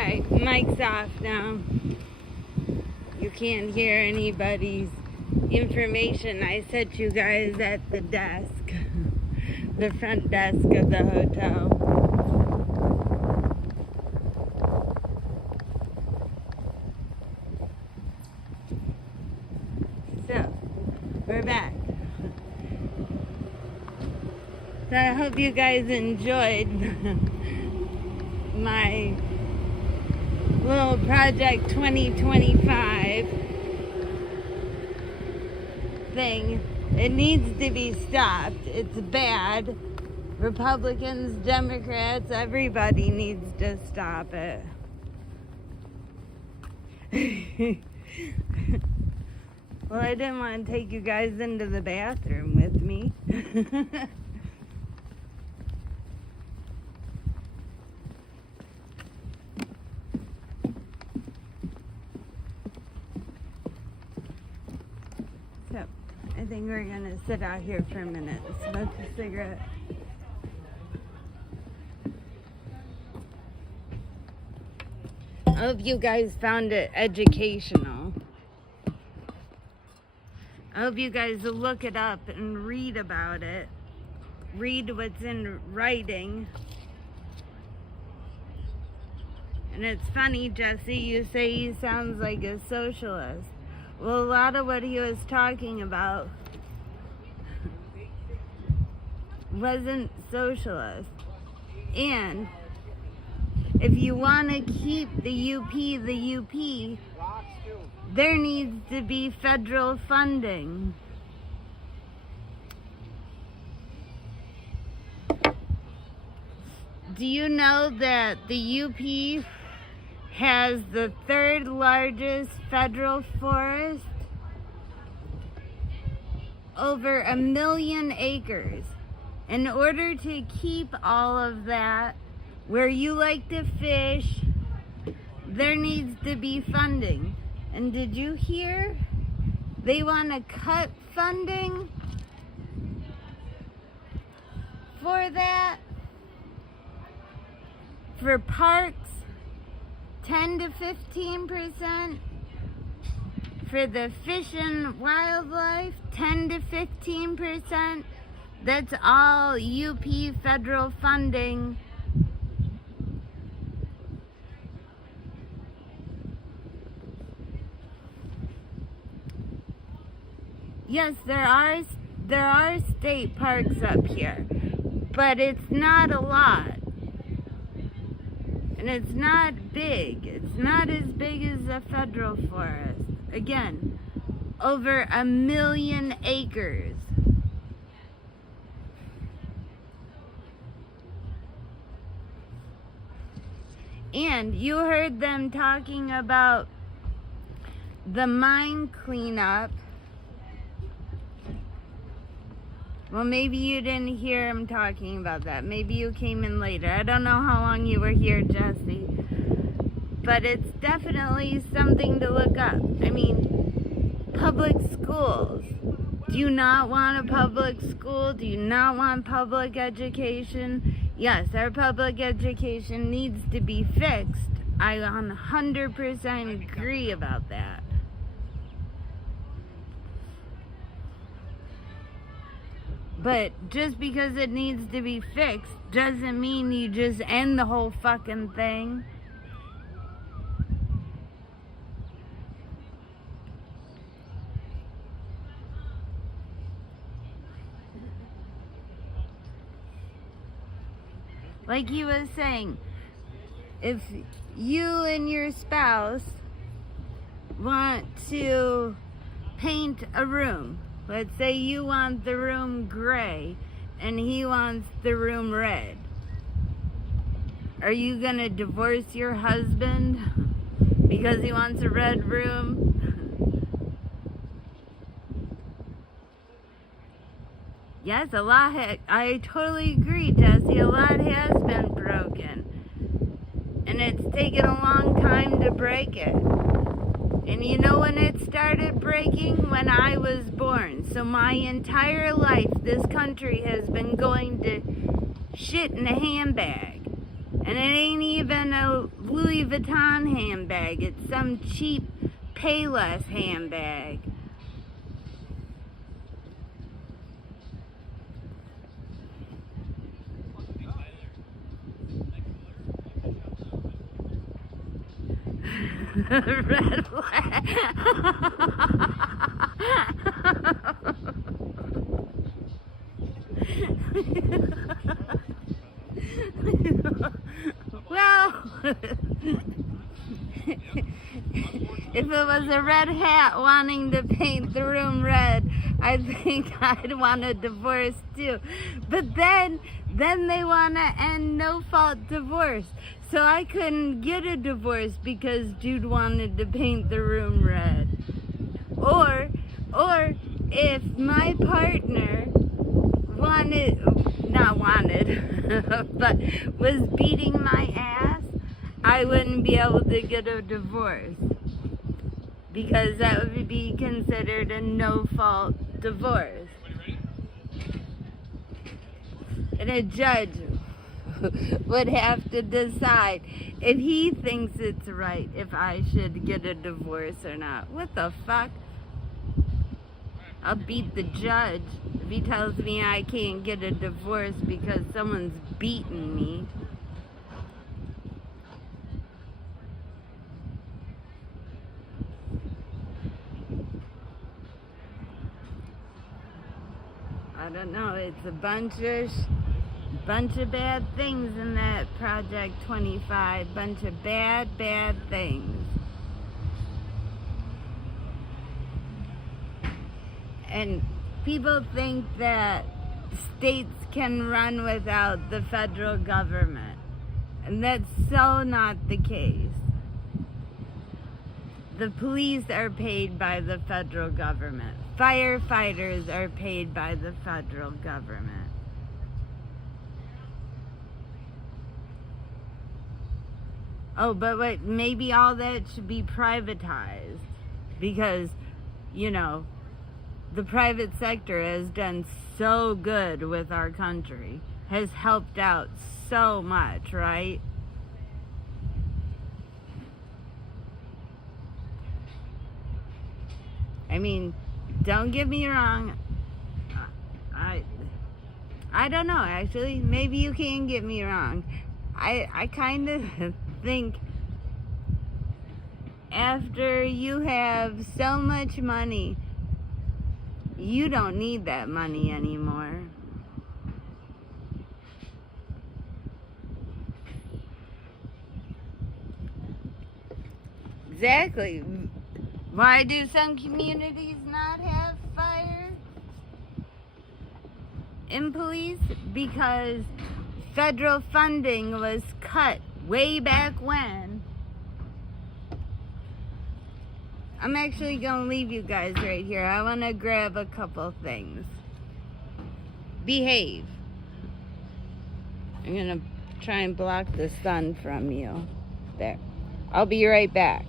Alright, mic's off now. You can't hear anybody's information I sent you guys at the desk, the front desk of the hotel. So I hope you guys enjoyed my little Project 2025 thing. It needs to be stopped. It's bad. Republicans, Democrats, everybody needs to stop it. Well, I didn't want to take you guys into the bathroom with me. So, I think we're gonna sit out here for a minute, smoke a cigarette. I hope you guys found it educational. I hope you guys will look it up and read about it. Read what's in writing. And it's funny, Jesse, you say he sounds like a socialist. Well, a lot of what he was talking about wasn't socialist. And if you want to keep the UP, there needs to be federal funding. Do you know that the UP has the third largest federal forest? Over 1 million acres. In order to keep all of that, where you like to fish, there needs to be funding. And did you hear? They want to cut funding for that. For parks, 10 to 15%. For the fish and wildlife, 10 to 15%. That's all UP federal funding. Yes, there are state parks up here, but it's not a lot. And it's not big. It's not as big as a federal forest. Again, over 1 million acres. And you heard them talking about the mine cleanup. Well, maybe you didn't hear him talking about that. Maybe you came in later. I don't know how long you were here, Jesse. But it's definitely something to look up. I mean, public schools. Do you not want a public school? Do you not want public education? Yes, our public education needs to be fixed. I 100% agree about that. But just because it needs to be fixed doesn't mean you just end the whole fucking thing. Like he was saying, if you and your spouse want to paint a room, let's say you want the room gray and he wants the room red, are you gonna divorce your husband because he wants a red room? Yes, a lot, I totally agree, Jesse, a lot has been broken. And it's taken a long time to break it. And you know when it started breaking? When I was born. So my entire life, this country has been going to shit in a handbag. And it ain't even a Louis Vuitton handbag. It's some cheap Payless handbag. Red flag. If it was a red hat wanting to paint the room red, I think I'd want a divorce too. But then they want to end no-fault divorce. So I couldn't get a divorce because Jude wanted to paint the room red. Or if my partner but was beating my ass, I wouldn't be able to get a divorce. Because that would be considered a no-fault divorce. And a judge would have to decide if he thinks it's right if I should get a divorce or not. What the fuck? I'll beat the judge if he tells me I can't get a divorce because someone's beating me. I don't know, it's a bunch of bad things in that Project 25. Bunch of bad things. And people think that states can run without the federal government. And that's so not the case. The police are paid by the federal government. Firefighters are paid by the federal government. Oh, but wait, maybe all that should be privatized because, you know, the private sector has done so good with our country, has helped out so much, right? I mean, don't get me wrong, I don't know, actually, maybe you can get me wrong. I kind of think after you have so much money, you don't need that money anymore. Exactly. Why do some communities not have fire and police? Because federal funding was cut way back when. I'm actually gonna leave you guys right here. I wanna grab a couple things. Behave. I'm gonna try and block the sun from you. There. I'll be right back.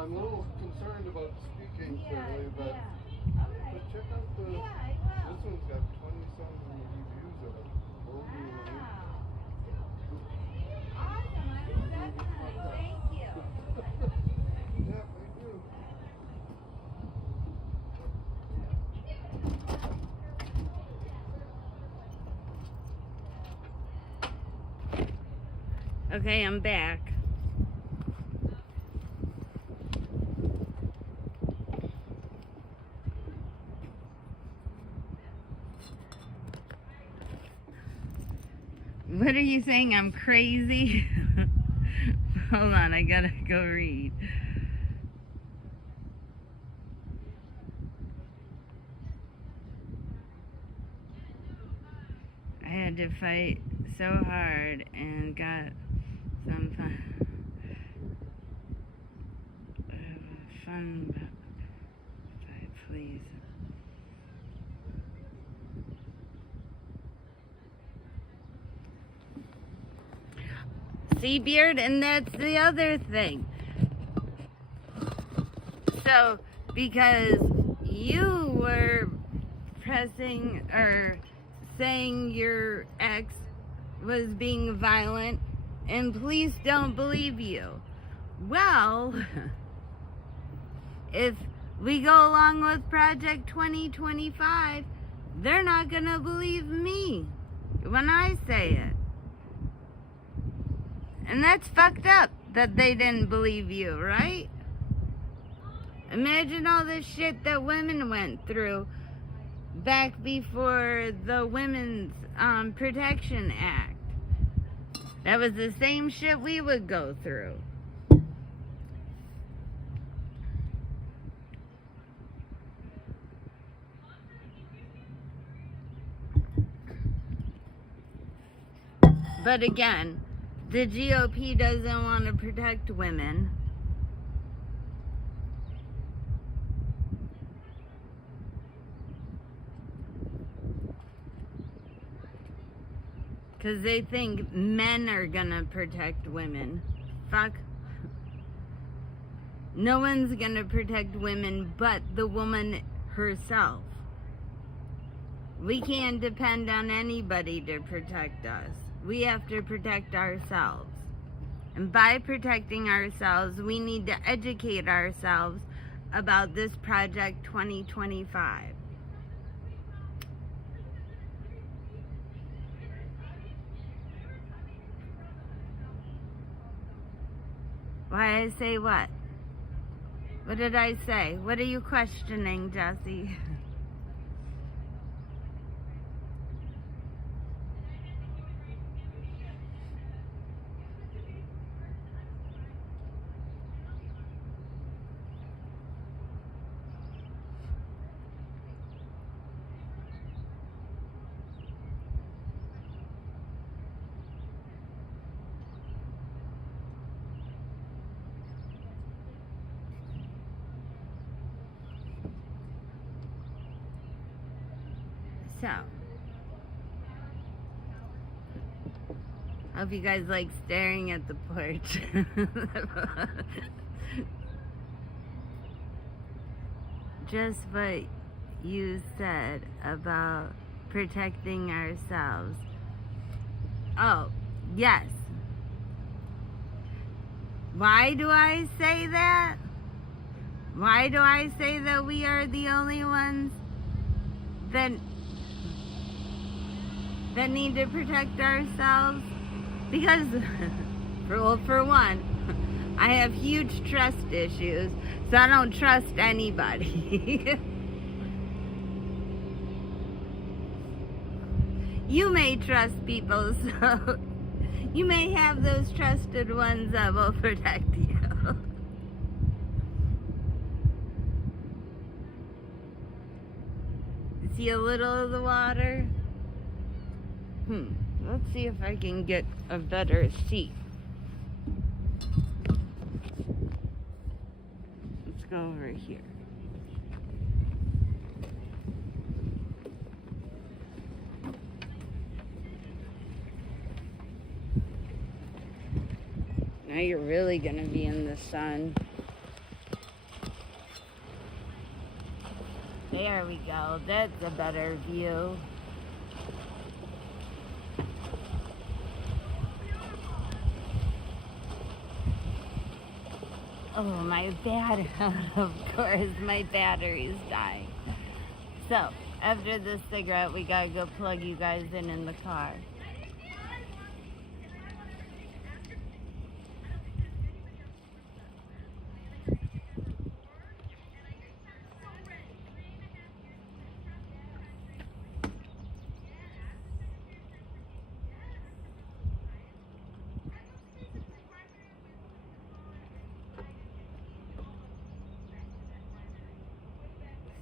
I'm a little concerned about speaking clearly, but check out the. This one's got 20-something reviews of it. Awesome, I will definitely. Thank you. Yeah, thank you. Okay, I'm back. What are you saying? I'm crazy? Hold on, I gotta go read. I had to fight so hard and got some fun, please. See, Beard, and that's the other thing. So, because you were pressing or saying your ex was being violent and police don't believe you. Well, if we go along with Project 2025, they're not gonna believe me when I say it. And that's fucked up that they didn't believe you, right? Imagine all the shit that women went through back before the Women's Protection Act. That was the same shit we would go through. But again, the GOP doesn't want to protect women. Because they think men are gonna protect women. Fuck. No one's gonna protect women but the woman herself. We can't depend on anybody to protect us. We have to protect ourselves. And by protecting ourselves, we need to educate ourselves about this Project 2025. Why I say what? What did I say? What are you questioning, Jesse? So, hope you guys like staring at the porch. Just what you said about protecting ourselves. Oh, yes. Why do I say that? Why do I say that we are the only ones that need to protect ourselves? Because, for one, I have huge trust issues, so I don't trust anybody. You may trust people, so you may have those trusted ones that will protect you. See a little of the water? Let's see if I can get a better seat. Let's go over here. Now you're really gonna be in the sun. There we go. That's a better view. Oh, my battery, of course, my battery's dying. So, after this cigarette, we gotta go plug you guys in the car.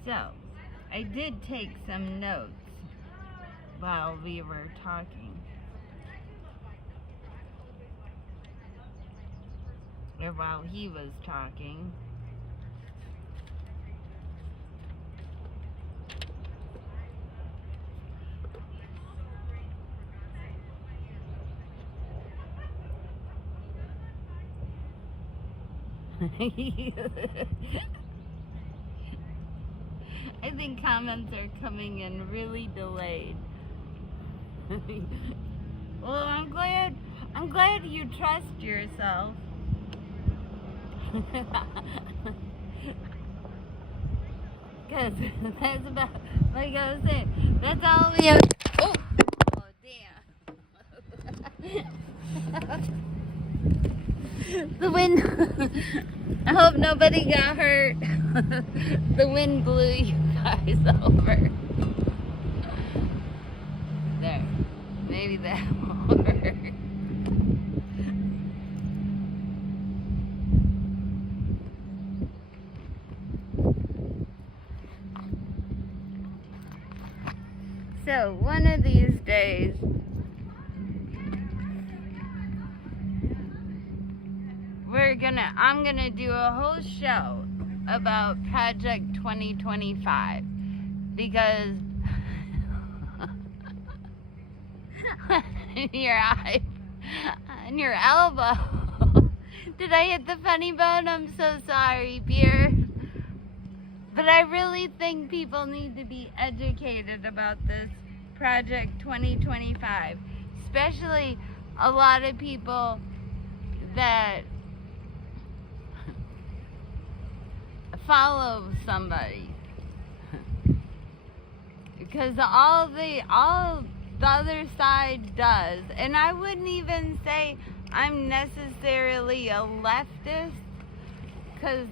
So, I did take some notes while we were talking. Or while he was talking. I think comments are coming in really delayed. Well, I'm glad you trust yourself. Cause that's about, like I was saying, that's all we have. Oh damn. The wind. I hope nobody got hurt. The wind blew you guys over. There. Maybe that will work. So, one of these days, I'm gonna do a whole show about Project 2025 because in your eye, in your elbow. Did I hit the funny bone? I'm so sorry, Beer. But I really think people need to be educated about this Project 2025, especially a lot of people that follow somebody, because all the other side does, and I wouldn't even say I'm necessarily a leftist, because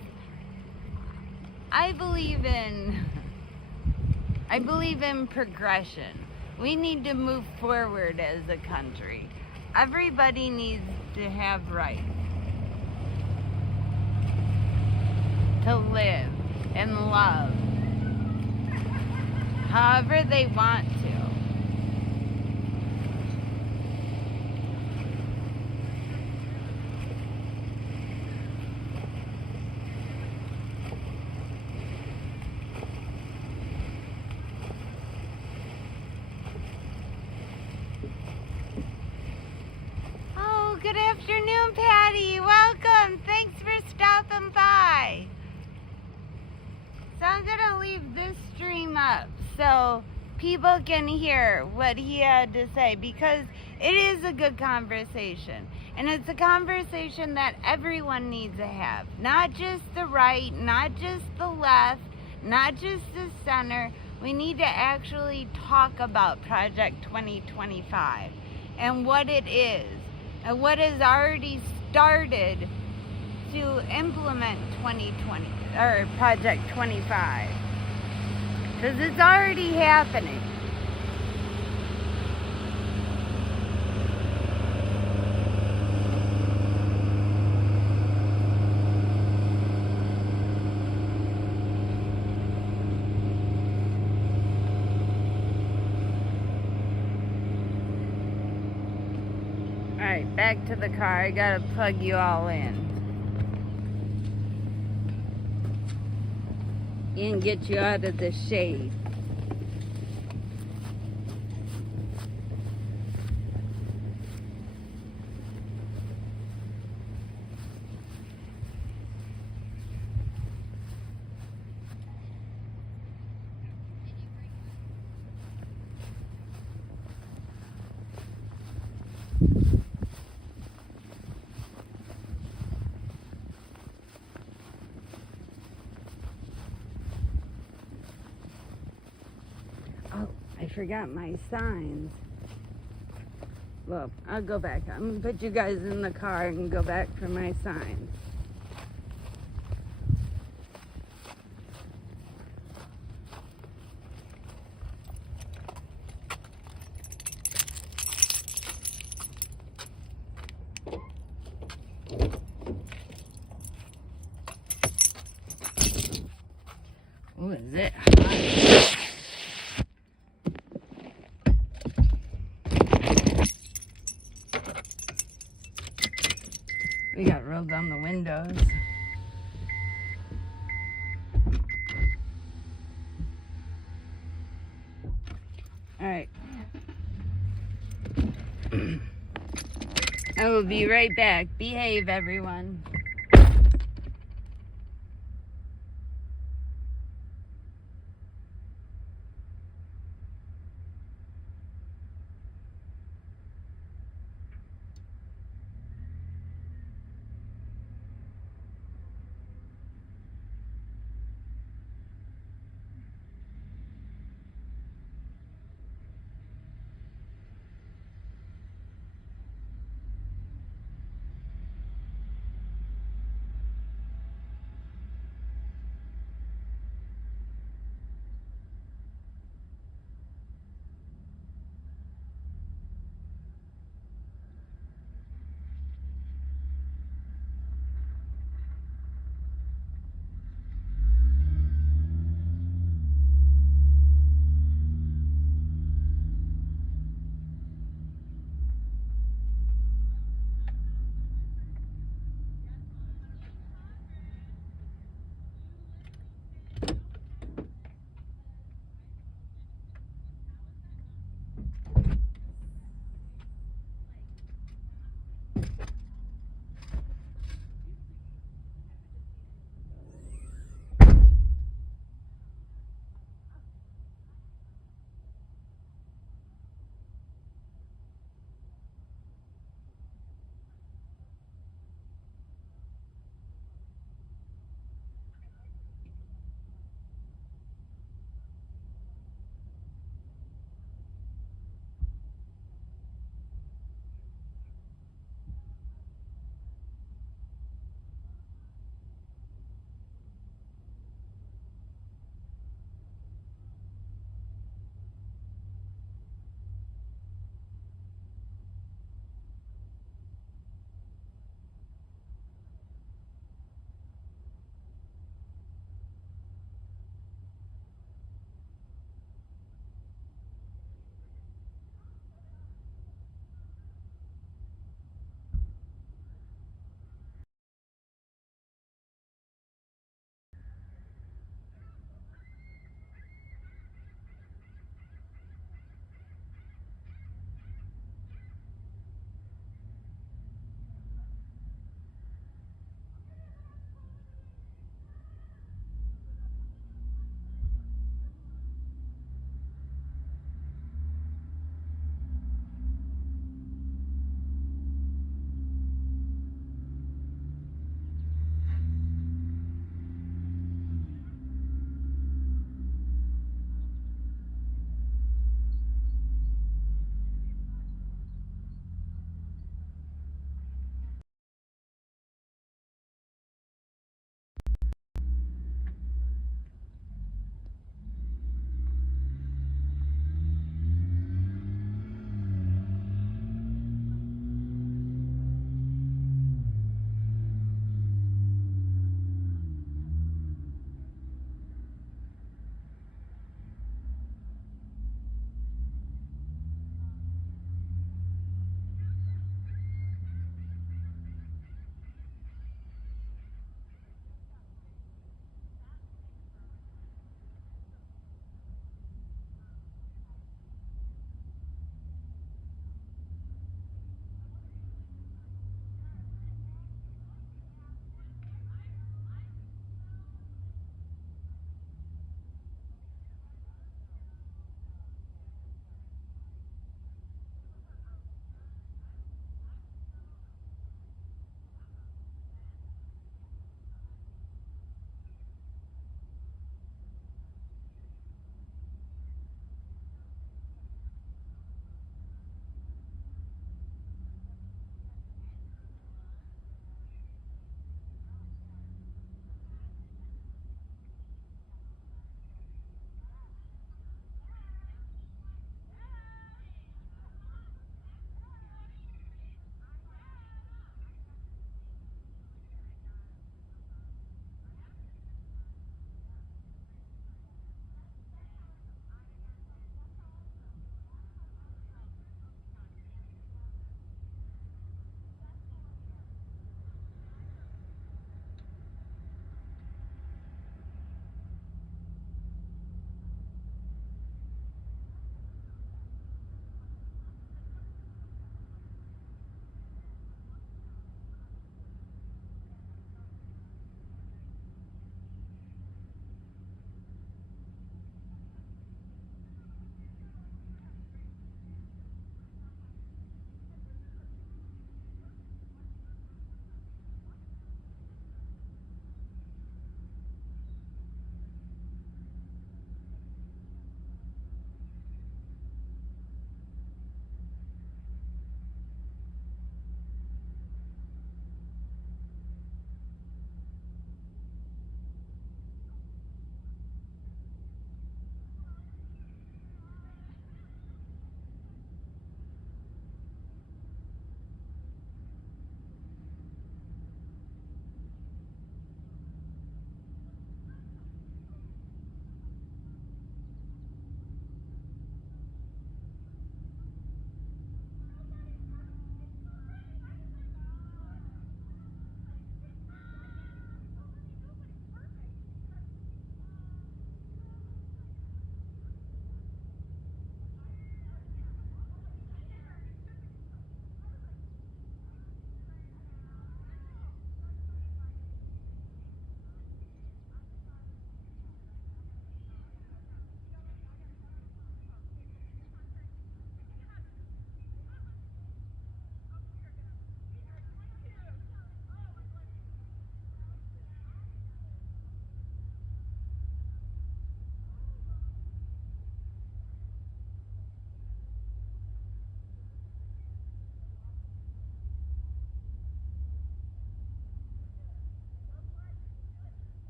I believe in progression. We need to move forward as a country. Everybody needs to have rights to live and love however they want to. Oh, good afternoon, Patty. Welcome. Thanks for stopping by. So I'm gonna leave this stream up so people can hear what he had to say, because it is a good conversation, and it's a conversation that everyone needs to have, not just the right, not just the left, not just the center. We need to actually talk about Project 2025 and what it is and what has already started to implement 2020 or Project 25, because it's already happening. All right, back to the car. I gotta plug you all in and get you out of the shade. Oh, I forgot my signs. Well, I'll go back. I'm gonna put you guys in the car and go back for my signs. Oh, is it hot? We got rolled down the windows. All right. I will be right back. Behave, everyone.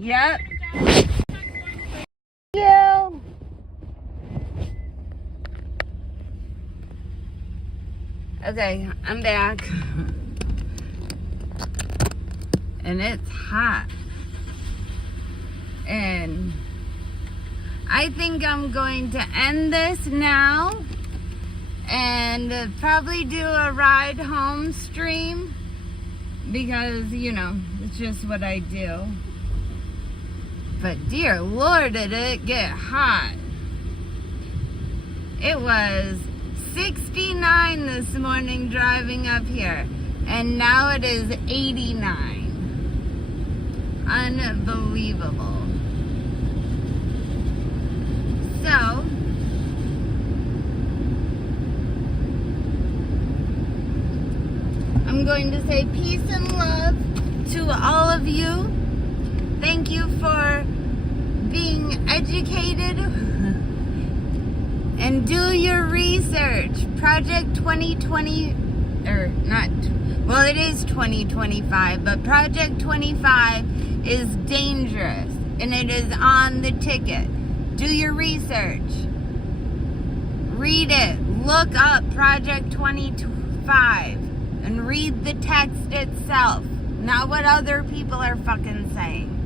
Yep. You. Okay, I'm back. And it's hot. And I think I'm going to end this now and probably do a ride home stream because, you know, it's just what I do. But dear Lord, did it get hot. It was 69 this morning driving up here, and now it is 89. Unbelievable. So, I'm going to say peace and love to all of you. Thank you for being educated and do your research. Project 2020, or not, well, it is 2025, but Project 25 is dangerous and it is on the ticket. Do your research. Read it. Look up Project 25 and read the text itself, not what other people are fucking saying.